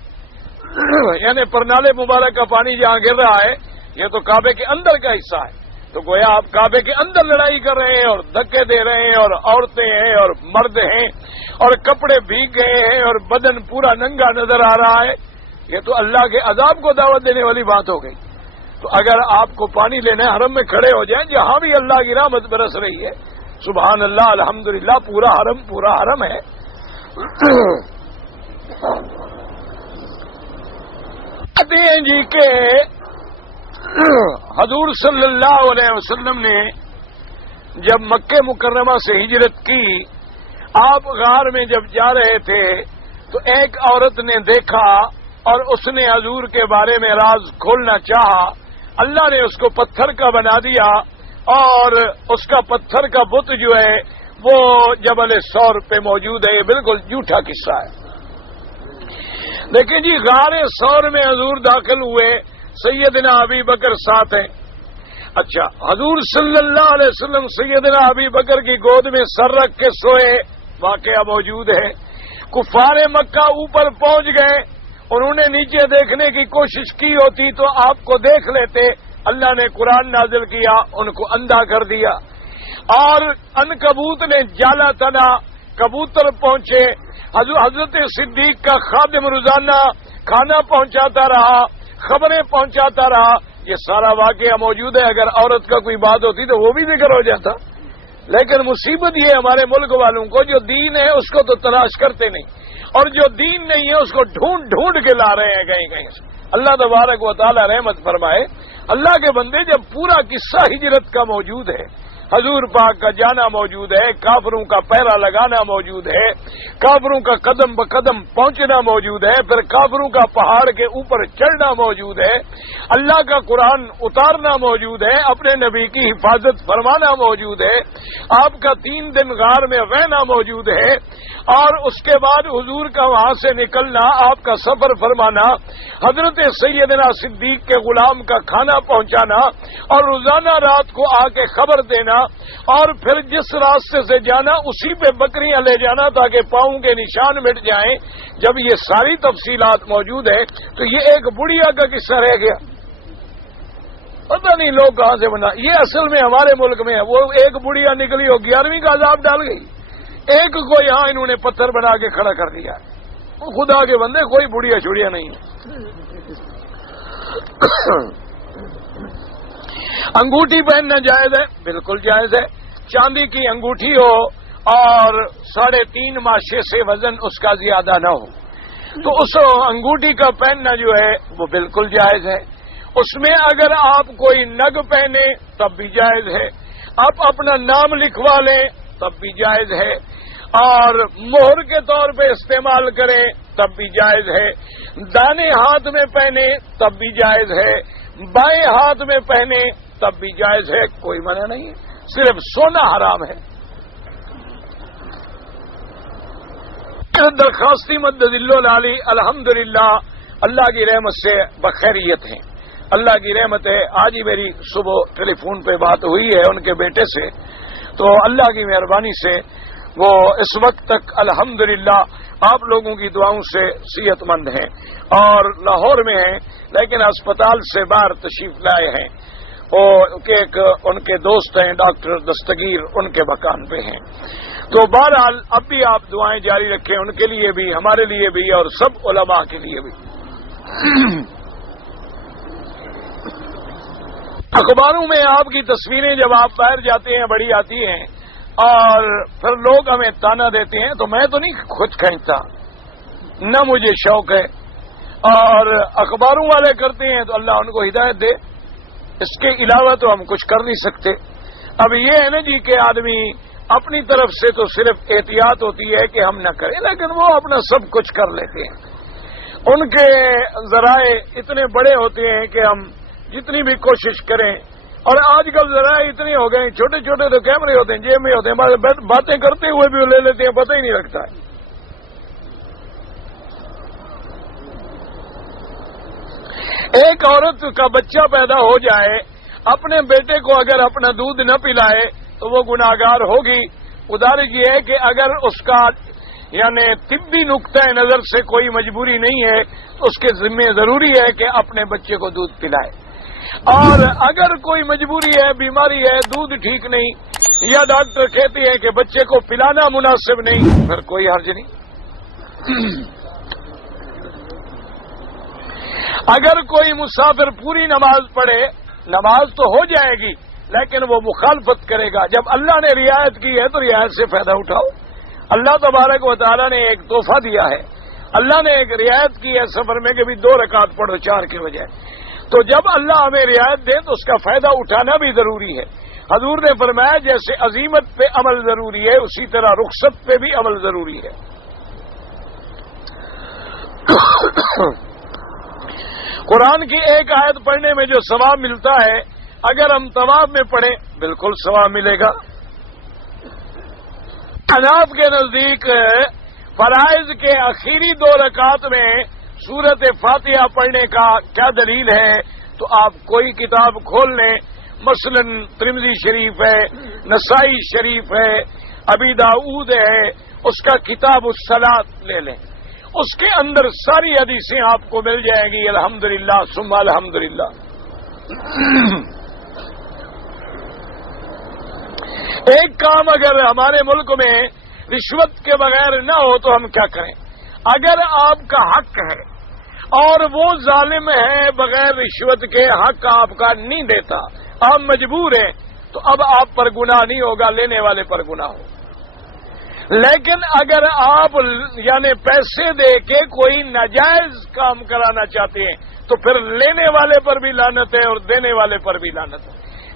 یعنی پرنالے مبارک کا پانی جہاں گر رہا ہے یہ تو کعبے کے اندر کا حصہ ہے، تو گویا آپ کعبے کے اندر لڑائی کر رہے ہیں اور دھکے دے رہے ہیں، اور عورتیں ہیں اور مرد ہیں اور کپڑے بھیگ گئے ہیں اور بدن پورا ننگا نظر آ رہا ہے، یہ تو اللہ کے عذاب کو دعوت دینے والی بات ہو گئی۔ تو اگر آپ کو پانی لینا ہے حرم میں کھڑے ہو جائیں، جہاں بھی اللہ کی رحمت برس رہی ہے، سبحان اللہ الحمدللہ، پورا حرم ہے۔ کہتے ہیں جی کہ حضور صلی اللہ علیہ وسلم نے جب مکہ مکرمہ سے ہجرت کی، آپ غار میں جب جا رہے تھے تو ایک عورت نے دیکھا اور اس نے حضور کے بارے میں راز کھولنا چاہا، اللہ نے اس کو پتھر کا بنا دیا، اور اس کا پتھر کا بت جو ہے وہ جبل ثور پہ موجود ہے۔ یہ بالکل جھوٹا قصہ ہے۔ دیکھیں جی غار ثور میں حضور داخل ہوئے، سیدنا ابی بکر ساتھ ہیں۔ اچھا حضور صلی اللہ علیہ وسلم سیدنا ابی بکر کی گود میں سر رکھ کے سوئے، واقعہ موجود ہے۔ کفار مکہ اوپر پہنچ گئے، انہوں نے نیچے دیکھنے کی کوشش کی ہوتی تو آپ کو دیکھ لیتے، اللہ نے قرآن نازل کیا، ان کو اندھا کر دیا۔ اور عنکبوت نے جالا تنا، کبوتر پہنچے، حضرت صدیق کا خادم روزانہ کھانا پہنچاتا رہا، خبریں پہنچاتا رہا، یہ سارا واقعہ موجود ہے۔ اگر عورت کا کوئی بات ہوتی تو وہ بھی ذکر ہو جاتا، لیکن مصیبت یہ ہمارے ملک والوں کو جو دین ہے اس کو تو تلاش کرتے نہیں، اور جو دین نہیں ہے اس کو ڈھونڈ ڈھونڈ کے لا رہے ہیں کہیں کہیں سے۔ اللہ تبارک و تعالی رحمت فرمائے۔ اللہ کے بندے جب پورا قصہ ہجرت کا موجود ہے، حضور پاک کا جانا موجود ہے، کافروں کا پہرا لگانا موجود ہے، کافروں کا قدم بقدم پہنچنا موجود ہے، پھر کافروں کا پہاڑ کے اوپر چڑھنا موجود ہے، اللہ کا قرآن اتارنا موجود ہے، اپنے نبی کی حفاظت فرمانا موجود ہے، آپ کا 3 دن غار میں رہنا موجود ہے، اور اس کے بعد حضور کا وہاں سے نکلنا، آپ کا سفر فرمانا، حضرت سیدنا صدیق کے غلام کا کھانا پہنچانا، اور روزانہ رات کو آ کے خبر دینا، اور پھر جس راستے سے جانا اسی پہ بکریاں لے جانا تاکہ پاؤں کے نشان مٹ جائیں۔ جب یہ ساری تفصیلات موجود ہیں تو یہ ایک بڑھیا کا قصہ رہ گیا، پتہ نہیں لوگ کہاں سے بنا۔ یہ اصل میں ہمارے ملک میں ہے، وہ ایک بڑھیا نکلی ہو 11ویں کا عذاب ڈال گئی، ایک کو یہاں انہوں نے پتھر بنا کے کھڑا کر دیا۔ خدا کے بندے کوئی بڑھیا چھڑیا نہیں ہے۔ انگوٹھی پہننا جائز ہے؟ بالکل جائز ہے۔ چاندی کی انگوٹھی ہو اور 3.5 ماشے سے وزن اس کا زیادہ نہ ہو تو اس انگوٹھی کا پہننا جو ہے وہ بالکل جائز ہے۔ اس میں اگر آپ کوئی نگ پہنے تب بھی جائز ہے، آپ اپنا نام لکھوا لیں تب بھی جائز ہے، اور مہر کے طور پہ استعمال کریں تب بھی جائز ہے، دانے ہاتھ میں پہنے تب بھی جائز ہے، بائیں ہاتھ میں پہنے تب بھی جائز ہے، کوئی منع نہیں ہے، صرف سونا حرام ہے۔ درخواستی مدد العلی الحمدللہ اللہ کی رحمت سے بخیریت ہیں، اللہ کی رحمت ہے۔ آج ہی میری صبح ٹیلی فون پہ بات ہوئی ہے ان کے بیٹے سے، تو اللہ کی مہربانی سے وہ اس وقت تک الحمدللہ آپ لوگوں کی دعاؤں سے صحت مند ہیں اور لاہور میں ہیں، لیکن اسپتال سے باہر تشریف لائے ہیں۔ ایک ان کے دوست ہیں ڈاکٹر دستگیر، ان کے مکان پہ ہیں۔ تو بہرحال اب بھی آپ دعائیں جاری رکھیں، ان کے لیے بھی، ہمارے لیے بھی، اور سب علماء کے لیے بھی۔ اخباروں میں آپ کی تصویریں جب آپ باہر جاتے ہیں بڑی آتی ہیں اور پھر لوگ ہمیں تانا دیتے ہیں، تو میں تو نہیں خود کھینچتا، نہ مجھے شوق ہے، اور اخباروں والے کرتے ہیں تو اللہ ان کو ہدایت دے، اس کے علاوہ تو ہم کچھ کر نہیں سکتے۔ اب یہ ہے نا جی کہ آدمی اپنی طرف سے تو صرف احتیاط ہوتی ہے کہ ہم نہ کریں، لیکن وہ اپنا سب کچھ کر لیتے ہیں۔ ان کے ذرائع اتنے بڑے ہوتے ہیں کہ ہم جتنی بھی کوشش کریں، اور آج کل ذرائع اتنے ہو گئے، چھوٹے چھوٹے تو کیمرے ہوتے ہیں، جیب میں ہوتے ہیں، باتیں کرتے ہوئے بھی وہ لے لیتے ہیں، پتہ ہی نہیں لگتا ہے۔ ایک عورت کا بچہ پیدا ہو جائے، اپنے بیٹے کو اگر اپنا دودھ نہ پلائے تو وہ گناہگار ہوگی۔ ادارج یہ ہے کہ اگر اس کا یعنی طبی نقطۂ نظر سے کوئی مجبوری نہیں ہے تو اس کے ذمہ ضروری ہے کہ اپنے بچے کو دودھ پلائے، اور اگر کوئی مجبوری ہے، بیماری ہے، دودھ ٹھیک نہیں، یا ڈاکٹر کہتے ہیں کہ بچے کو پلانا مناسب نہیں، پھر کوئی حرج نہیں۔ اگر کوئی مسافر پوری نماز پڑھے، نماز تو ہو جائے گی لیکن وہ مخالفت کرے گا۔ جب اللہ نے رعایت کی ہے تو رعایت سے فائدہ اٹھاؤ۔ اللہ تبارک و تعالیٰ نے ایک تحفہ دیا ہے، اللہ نے ایک رعایت کی ہے سفر میں کہ بھی 2 رکعت پڑھو 4 کے بجائے، تو جب اللہ ہمیں رعایت دے تو اس کا فائدہ اٹھانا بھی ضروری ہے۔ حضور نے فرمایا جیسے عزیمت پہ عمل ضروری ہے اسی طرح رخصت پہ بھی عمل ضروری ہے۔ قرآن کی ایک آیت پڑھنے میں جو ثواب ملتا ہے، اگر ہم طواف میں پڑھیں بالکل ثواب ملے گا۔ حناف کے نزدیک فرائض کے آخری 2 رکعات میں سورت فاتحہ پڑھنے کا کیا دلیل ہے، تو آپ کوئی کتاب کھول لیں، مثلا ترمذی شریف ہے، نسائی شریف ہے، ابی داؤد ہے، اس کا کتاب الصلاۃ لے لیں، اس کے اندر ساری حدیثیں آپ کو مل جائیں گی۔ الحمدللہ ثم الحمدللہ۔ ایک کام اگر ہمارے ملک میں رشوت کے بغیر نہ ہو تو ہم کیا کریں؟ اگر آپ کا حق ہے اور وہ ظالم ہے بغیر رشوت کے حق آپ کا نہیں دیتا، آپ مجبور ہیں، تو اب آپ پر گناہ نہیں ہوگا، لینے والے پر گناہ ہوگا۔ لیکن اگر آپ یعنی پیسے دے کے کوئی ناجائز کام کرانا چاہتے ہیں تو پھر لینے والے پر بھی لعنت ہے اور دینے والے پر بھی لعنت ہے۔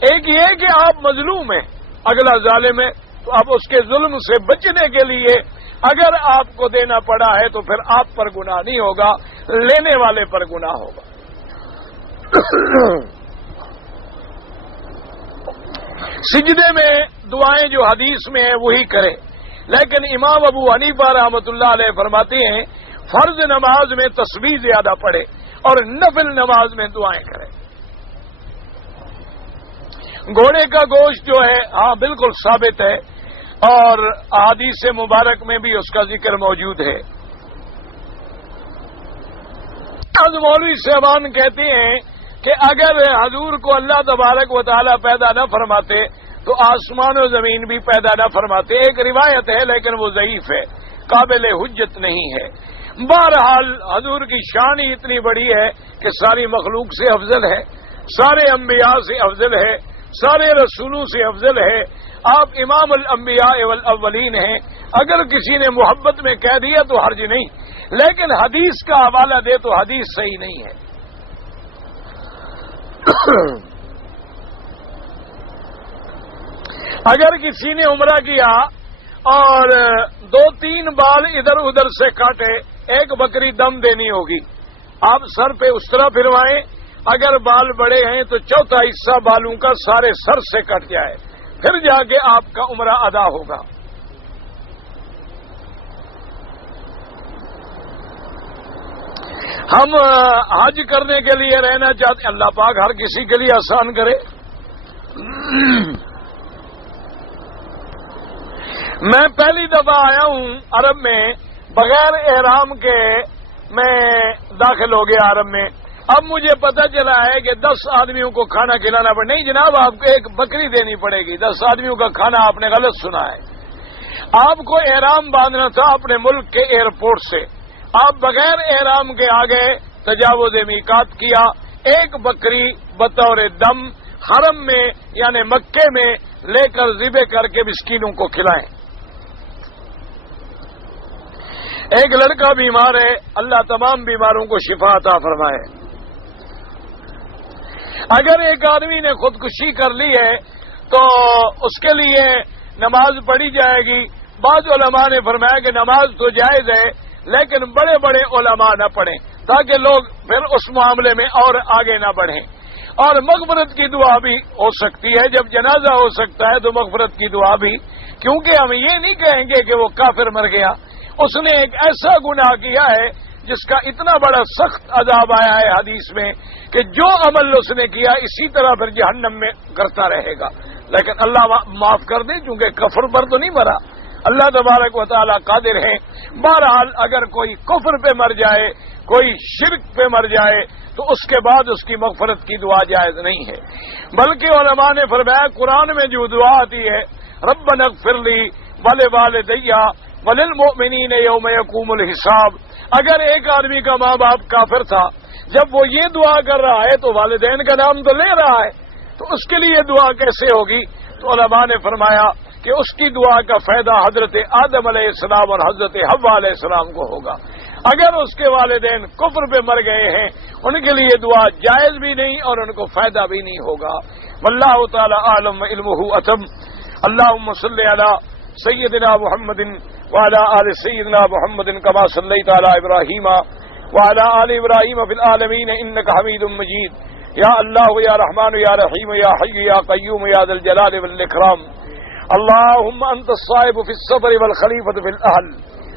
ایک یہ کہ آپ مظلوم ہیں، اگلا ظالم ہے، تو اب اس کے ظلم سے بچنے کے لیے اگر آپ کو دینا پڑا ہے تو پھر آپ پر گناہ نہیں ہوگا، لینے والے پر گناہ ہوگا۔ سجدے میں دعائیں جو حدیث میں ہیں وہی کرے، لیکن امام ابو حنیفہ رحمۃ اللہ علیہ فرماتے ہیں فرض نماز میں تسبیح زیادہ پڑھے اور نفل نماز میں دعائیں کرے۔ گھوڑے کا گوشت جو ہے ہاں بالکل ثابت ہے، اور احادیث مبارک میں بھی اس کا ذکر موجود ہے۔ آج مولوی صاحبان کہتے ہیں کہ اگر حضور کو اللہ تبارک و تعالیٰ پیدا نہ فرماتے تو آسمان و زمین بھی پیدا نہ فرماتے۔ ایک روایت ہے لیکن وہ ضعیف ہے، قابل حجت نہیں ہے۔ بہرحال حضور کی شان ہی اتنی بڑی ہے کہ ساری مخلوق سے افضل ہے، سارے انبیاء سے افضل ہے، سارے رسولوں سے افضل ہے، آپ امام الانبیاء والاولین ہیں۔ اگر کسی نے محبت میں کہہ دیا تو حرج نہیں، لیکن حدیث کا حوالہ دے تو حدیث صحیح نہیں ہے۔ اگر کسی نے عمرہ کیا اور 2-3 بال ادھر ادھر سے کاٹے، ایک بکری دم دینی ہوگی، آپ سر پہ اس طرح پھروائیں، اگر بال بڑے ہیں تو چوتھا حصہ بالوں کا سارے سر سے کٹ جائے، پھر جا کے آپ کا عمرہ ادا ہوگا۔ ہم حج کرنے کے لیے رہنا چاہتے ہیں، اللہ پاک ہر کسی کے لیے آسان کرے۔ میں پہلی دفعہ آیا ہوں عرب میں، بغیر احرام کے میں داخل ہو گیا عرب میں۔ اب مجھے پتہ چلا ہے کہ 10 آدمیوں کو کھانا کھلانا پڑے۔ نہیں جناب، آپ کو ایک بکری دینی پڑے گی، 10 آدمیوں کا کھانا آپ نے غلط سنا ہے۔ آپ کو احرام باندھنا تھا اپنے ملک کے ایئرپورٹ سے، آپ بغیر احرام کے آگے تجاوز میقات کیا، ایک بکری بطور دم حرم میں یعنی مکے میں لے کر ذبح کر کے مسکینوں کو کھلائیں۔ ایک لڑکا بیمار ہے، اللہ تمام بیماروں کو شفا عطا فرمائے۔ اگر ایک آدمی نے خودکشی کر لی ہے تو اس کے لیے نماز پڑھی جائے گی۔ بعض علماء نے فرمایا کہ نماز تو جائز ہے لیکن بڑے بڑے علماء نہ پڑھیں تاکہ لوگ پھر اس معاملے میں اور آگے نہ بڑھیں۔ اور مغفرت کی دعا بھی ہو سکتی ہے، جب جنازہ ہو سکتا ہے تو مغفرت کی دعا بھی، کیونکہ ہم یہ نہیں کہیں گے کہ وہ کافر مر گیا، اس نے ایک ایسا گناہ کیا ہے جس کا اتنا بڑا سخت عذاب آیا ہے حدیث میں کہ جو عمل اس نے کیا اسی طرح پھر جہنم میں کرتا رہے گا، لیکن اللہ معاف کر دے چونکہ کفر پر تو نہیں مرا، اللہ تبارک و تعالیٰ قادر ہے۔ بہرحال اگر کوئی کفر پہ مر جائے، کوئی شرک پہ مر جائے تو اس کے بعد اس کی مغفرت کی دعا جائز نہیں ہے، بلکہ علماء نے فرمایا قرآن میں جو دعا آتی ہے ربنا اغفر لی ولوالدی وللمؤمنین یوم یقوم الحساب، اگر ایک آدمی کا ماں باپ کافر تھا، جب وہ یہ دعا کر رہا ہے تو والدین کا نام تو لے رہا ہے، تو اس کے لیے دعا کیسے ہوگی؟ تو علماء نے فرمایا کہ اس کی دعا کا فائدہ حضرت آدم علیہ السلام اور حضرت حوا علیہ السلام کو ہوگا۔ اگر اس کے والدین کفر پہ مر گئے ہیں ان کے لیے دعا جائز بھی نہیں اور ان کو فائدہ بھی نہیں ہوگا۔ واللہ تعالی اعلم وعلمہ اتم۔ اللہم صلی علی سیدنا محمد وعلی آل سیدنا محمد کما صلیت علی ابراہیم وعلی آل ابراہیم فی العالمین انک حمید مجید۔ یا اللہ یا رحمان یا رحیم یا حی یا قیوم یا ذی الجلال والاکرام۔ اللہم انت الصائب فی السفر والخلیفۃ فی الاہل۔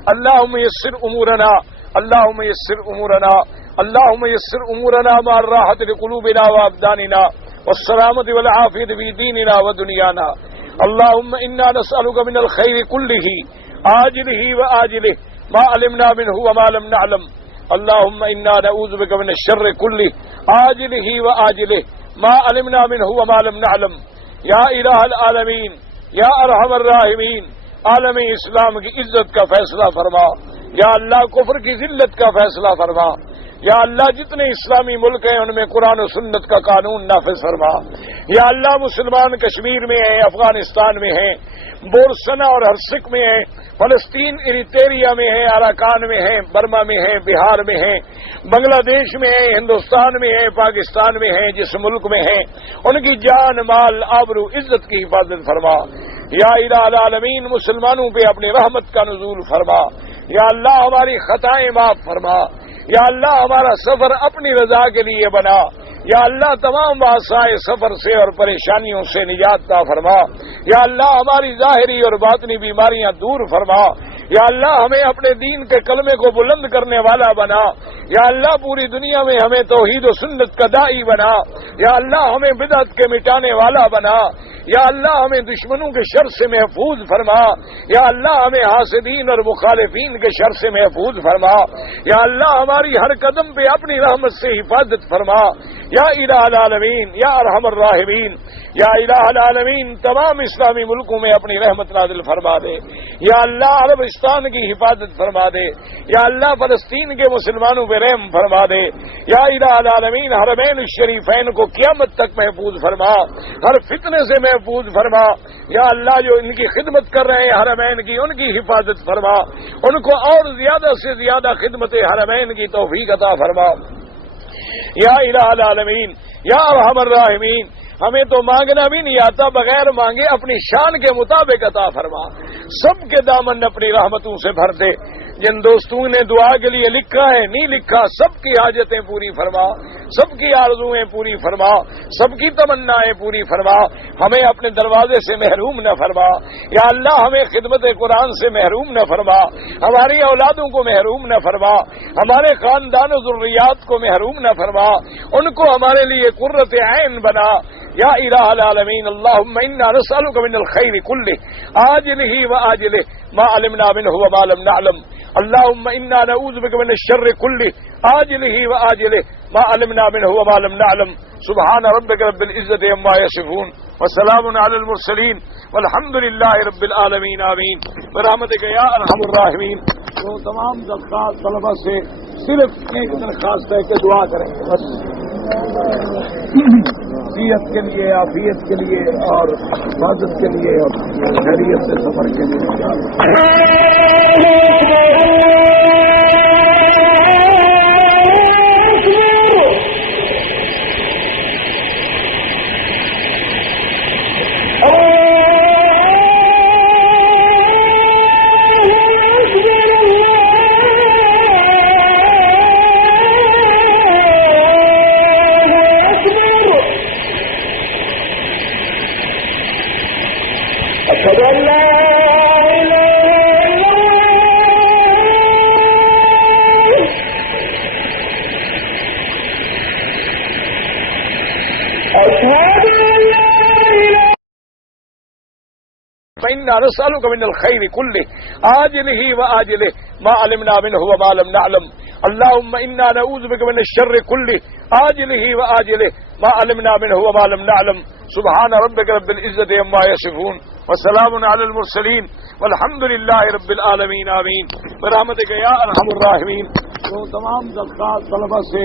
اللہم یسر امورنا، اللہم یسر امورنا، اللہم یسر امورنا مع الراحۃ لقلوبنا وابداننا والسلامۃ والعافیۃ فی دیننا ودنیانا۔ اللہم انا نسألک من الخیر کلہ عاجلہ وآجلہ ما علمنا منہ وما لم نعلم۔ اللہم انا نعوذ بک من الشر کلہ عاجلہ وآجلہ ما علمنا منہ وما لم نعلم۔ یا الہ العالمین، یا ارحم الراحمین، عالم اسلام کی عزت کا فیصلہ فرما، یا اللہ کفر کی ذلت کا فیصلہ فرما، یا اللہ جتنے اسلامی ملک ہیں ان میں قرآن و سنت کا قانون نافذ فرما، یا اللہ مسلمان کشمیر میں ہیں، افغانستان میں ہیں، بورسنا اور ہرسک میں ہیں، فلسطین اریتریا میں ہیں، اراکان میں ہیں، برما میں ہیں، بہار میں ہیں، بنگلہ دیش میں ہیں، ہندوستان میں ہیں، پاکستان میں ہیں، جس ملک میں ہیں ان کی جان مال آبرو عزت کی حفاظت فرما۔ یا الہ العالمین مسلمانوں پہ اپنی رحمت کا نزول فرما، یا اللہ ہماری خطائیں معاف فرما، یا اللہ ہمارا سفر اپنی رضا کے لیے بنا، یا اللہ تمام وسائل سفر سے اور پریشانیوں سے نجات عطا فرما، یا اللہ ہماری ظاہری اور باطنی بیماریاں دور فرما، یا اللہ ہمیں اپنے دین کے کلمے کو بلند کرنے والا بنا، یا اللہ پوری دنیا میں ہمیں توحید و سنت کا داعی بنا، یا اللہ ہمیں بدعت کے مٹانے والا بنا، یا اللہ ہمیں دشمنوں کے شر سے محفوظ فرما، یا اللہ ہمیں حاسدین اور مخالفین کے شر سے محفوظ فرما، یا اللہ ہماری ہر قدم پہ اپنی رحمت سے حفاظت فرما، یا الہ العالمین، یا ارحم الراحمین، یا الہ العالمین تمام اسلامی ملکوں میں اپنی رحمت نازل فرما دے، یا اللہ عرب بلوچستان کی حفاظت فرما دے، یا اللہ فلسطین کے مسلمانوں پہ رحم فرما دے، یا الہ العالمین حرمین الشریفین کو قیامت تک محفوظ فرما، ہر فتنے سے محفوظ فرما، یا اللہ جو ان کی خدمت کر رہے ہیں حرمین کی ان کی حفاظت فرما، ان کو اور زیادہ سے زیادہ خدمت حرمین کی توفیق عطا فرما، یا الہ العالمین یا ارحم الراحمین۔ ہمیں تو مانگنا بھی نہیں آتا، بغیر مانگے اپنی شان کے مطابق عطا فرما، سب کے دامن اپنی رحمتوں سے بھر دے، جن دوستوں نے دعا کے لیے لکھا ہے نہیں لکھا سب کی حاجتیں پوری فرما، سب کی آرزویں پوری فرما، سب کی تمنائیں پوری فرما، ہمیں اپنے دروازے سے محروم نہ فرما، یا اللہ ہمیں خدمت قرآن سے محروم نہ فرما، ہماری اولادوں کو محروم نہ فرما، ہمارے خاندان و ذریات کو محروم نہ فرما، ان کو ہمارے لیے قرۃ عین بنا، یا الہ العالمین۔ اللہم انا نسألک من الخیر کلہ عاجلہ وآجلہ ما علمنا منہ وما لم نعلم، اللہم انا نعوذ بک من الشر کلہ عاجلہ وآجلہ ما علمنا منہ وما لم نعلم، سبحان ربک رب العزۃ عما یصفون وسلام علی المرسلین والحمد للہ رب العالمین، آمین برحمتک یا ارحم الراحمین۔ تو تمام طلبہ سے صرف ایک درخواست ہے کہ دعا کریں بس، صحت کے لیے، عافیت کے لیے اور حفاظت کے لیے اور خیریت سے سفر کے لیے۔ فإنا نسألك من الخير كله عاجله وآجله ما علمنا منه وما لم نعلم، اللهم إنا نعوذ بك من الشر كله عاجله وآجله ما علمنا منه وما لم نعلم، سبحان ربك رب العزة عما يصفون وسلام على المرسلين والحمد لله رب العالمين، آمين برحمتك يا ارحم الراحمین۔ تو تمام طلبہ سے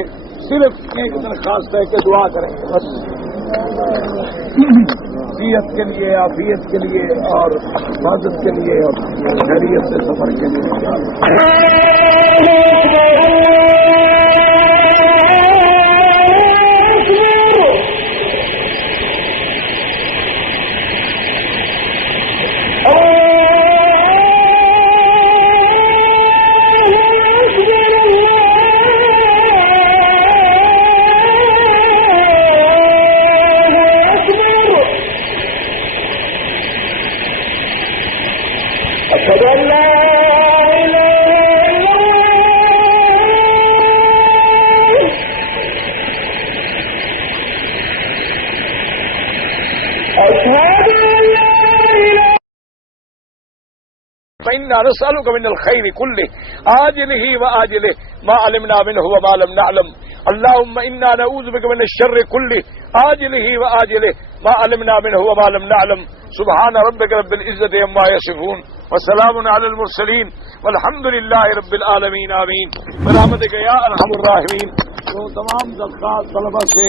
صرف ایک درخواست ہے کہ دعا کریں بس، صحت کے لیے، عافیت کے لیے اور حفاظت کے لیے اور خیریت سے سفر کے لیے۔ فإنا نسألك من الخير كله عاجله وآجله ما علمنا منه وما لم نعلم، اللهم إنا نعوذ بك من الشر كله عاجله وآجله ما علمنا منه وما لم نعلم، سبحان ربك رب العزة عما يصفون وسلام على المرسلين والحمد لله رب العالمين، آمين برحمتك يا ارحم الراحمین۔ تو تمام طلبہ سے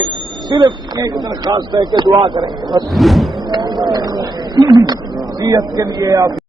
صرف ایک درخواست ہے کہ دعا کریں بس، صحت کے لیے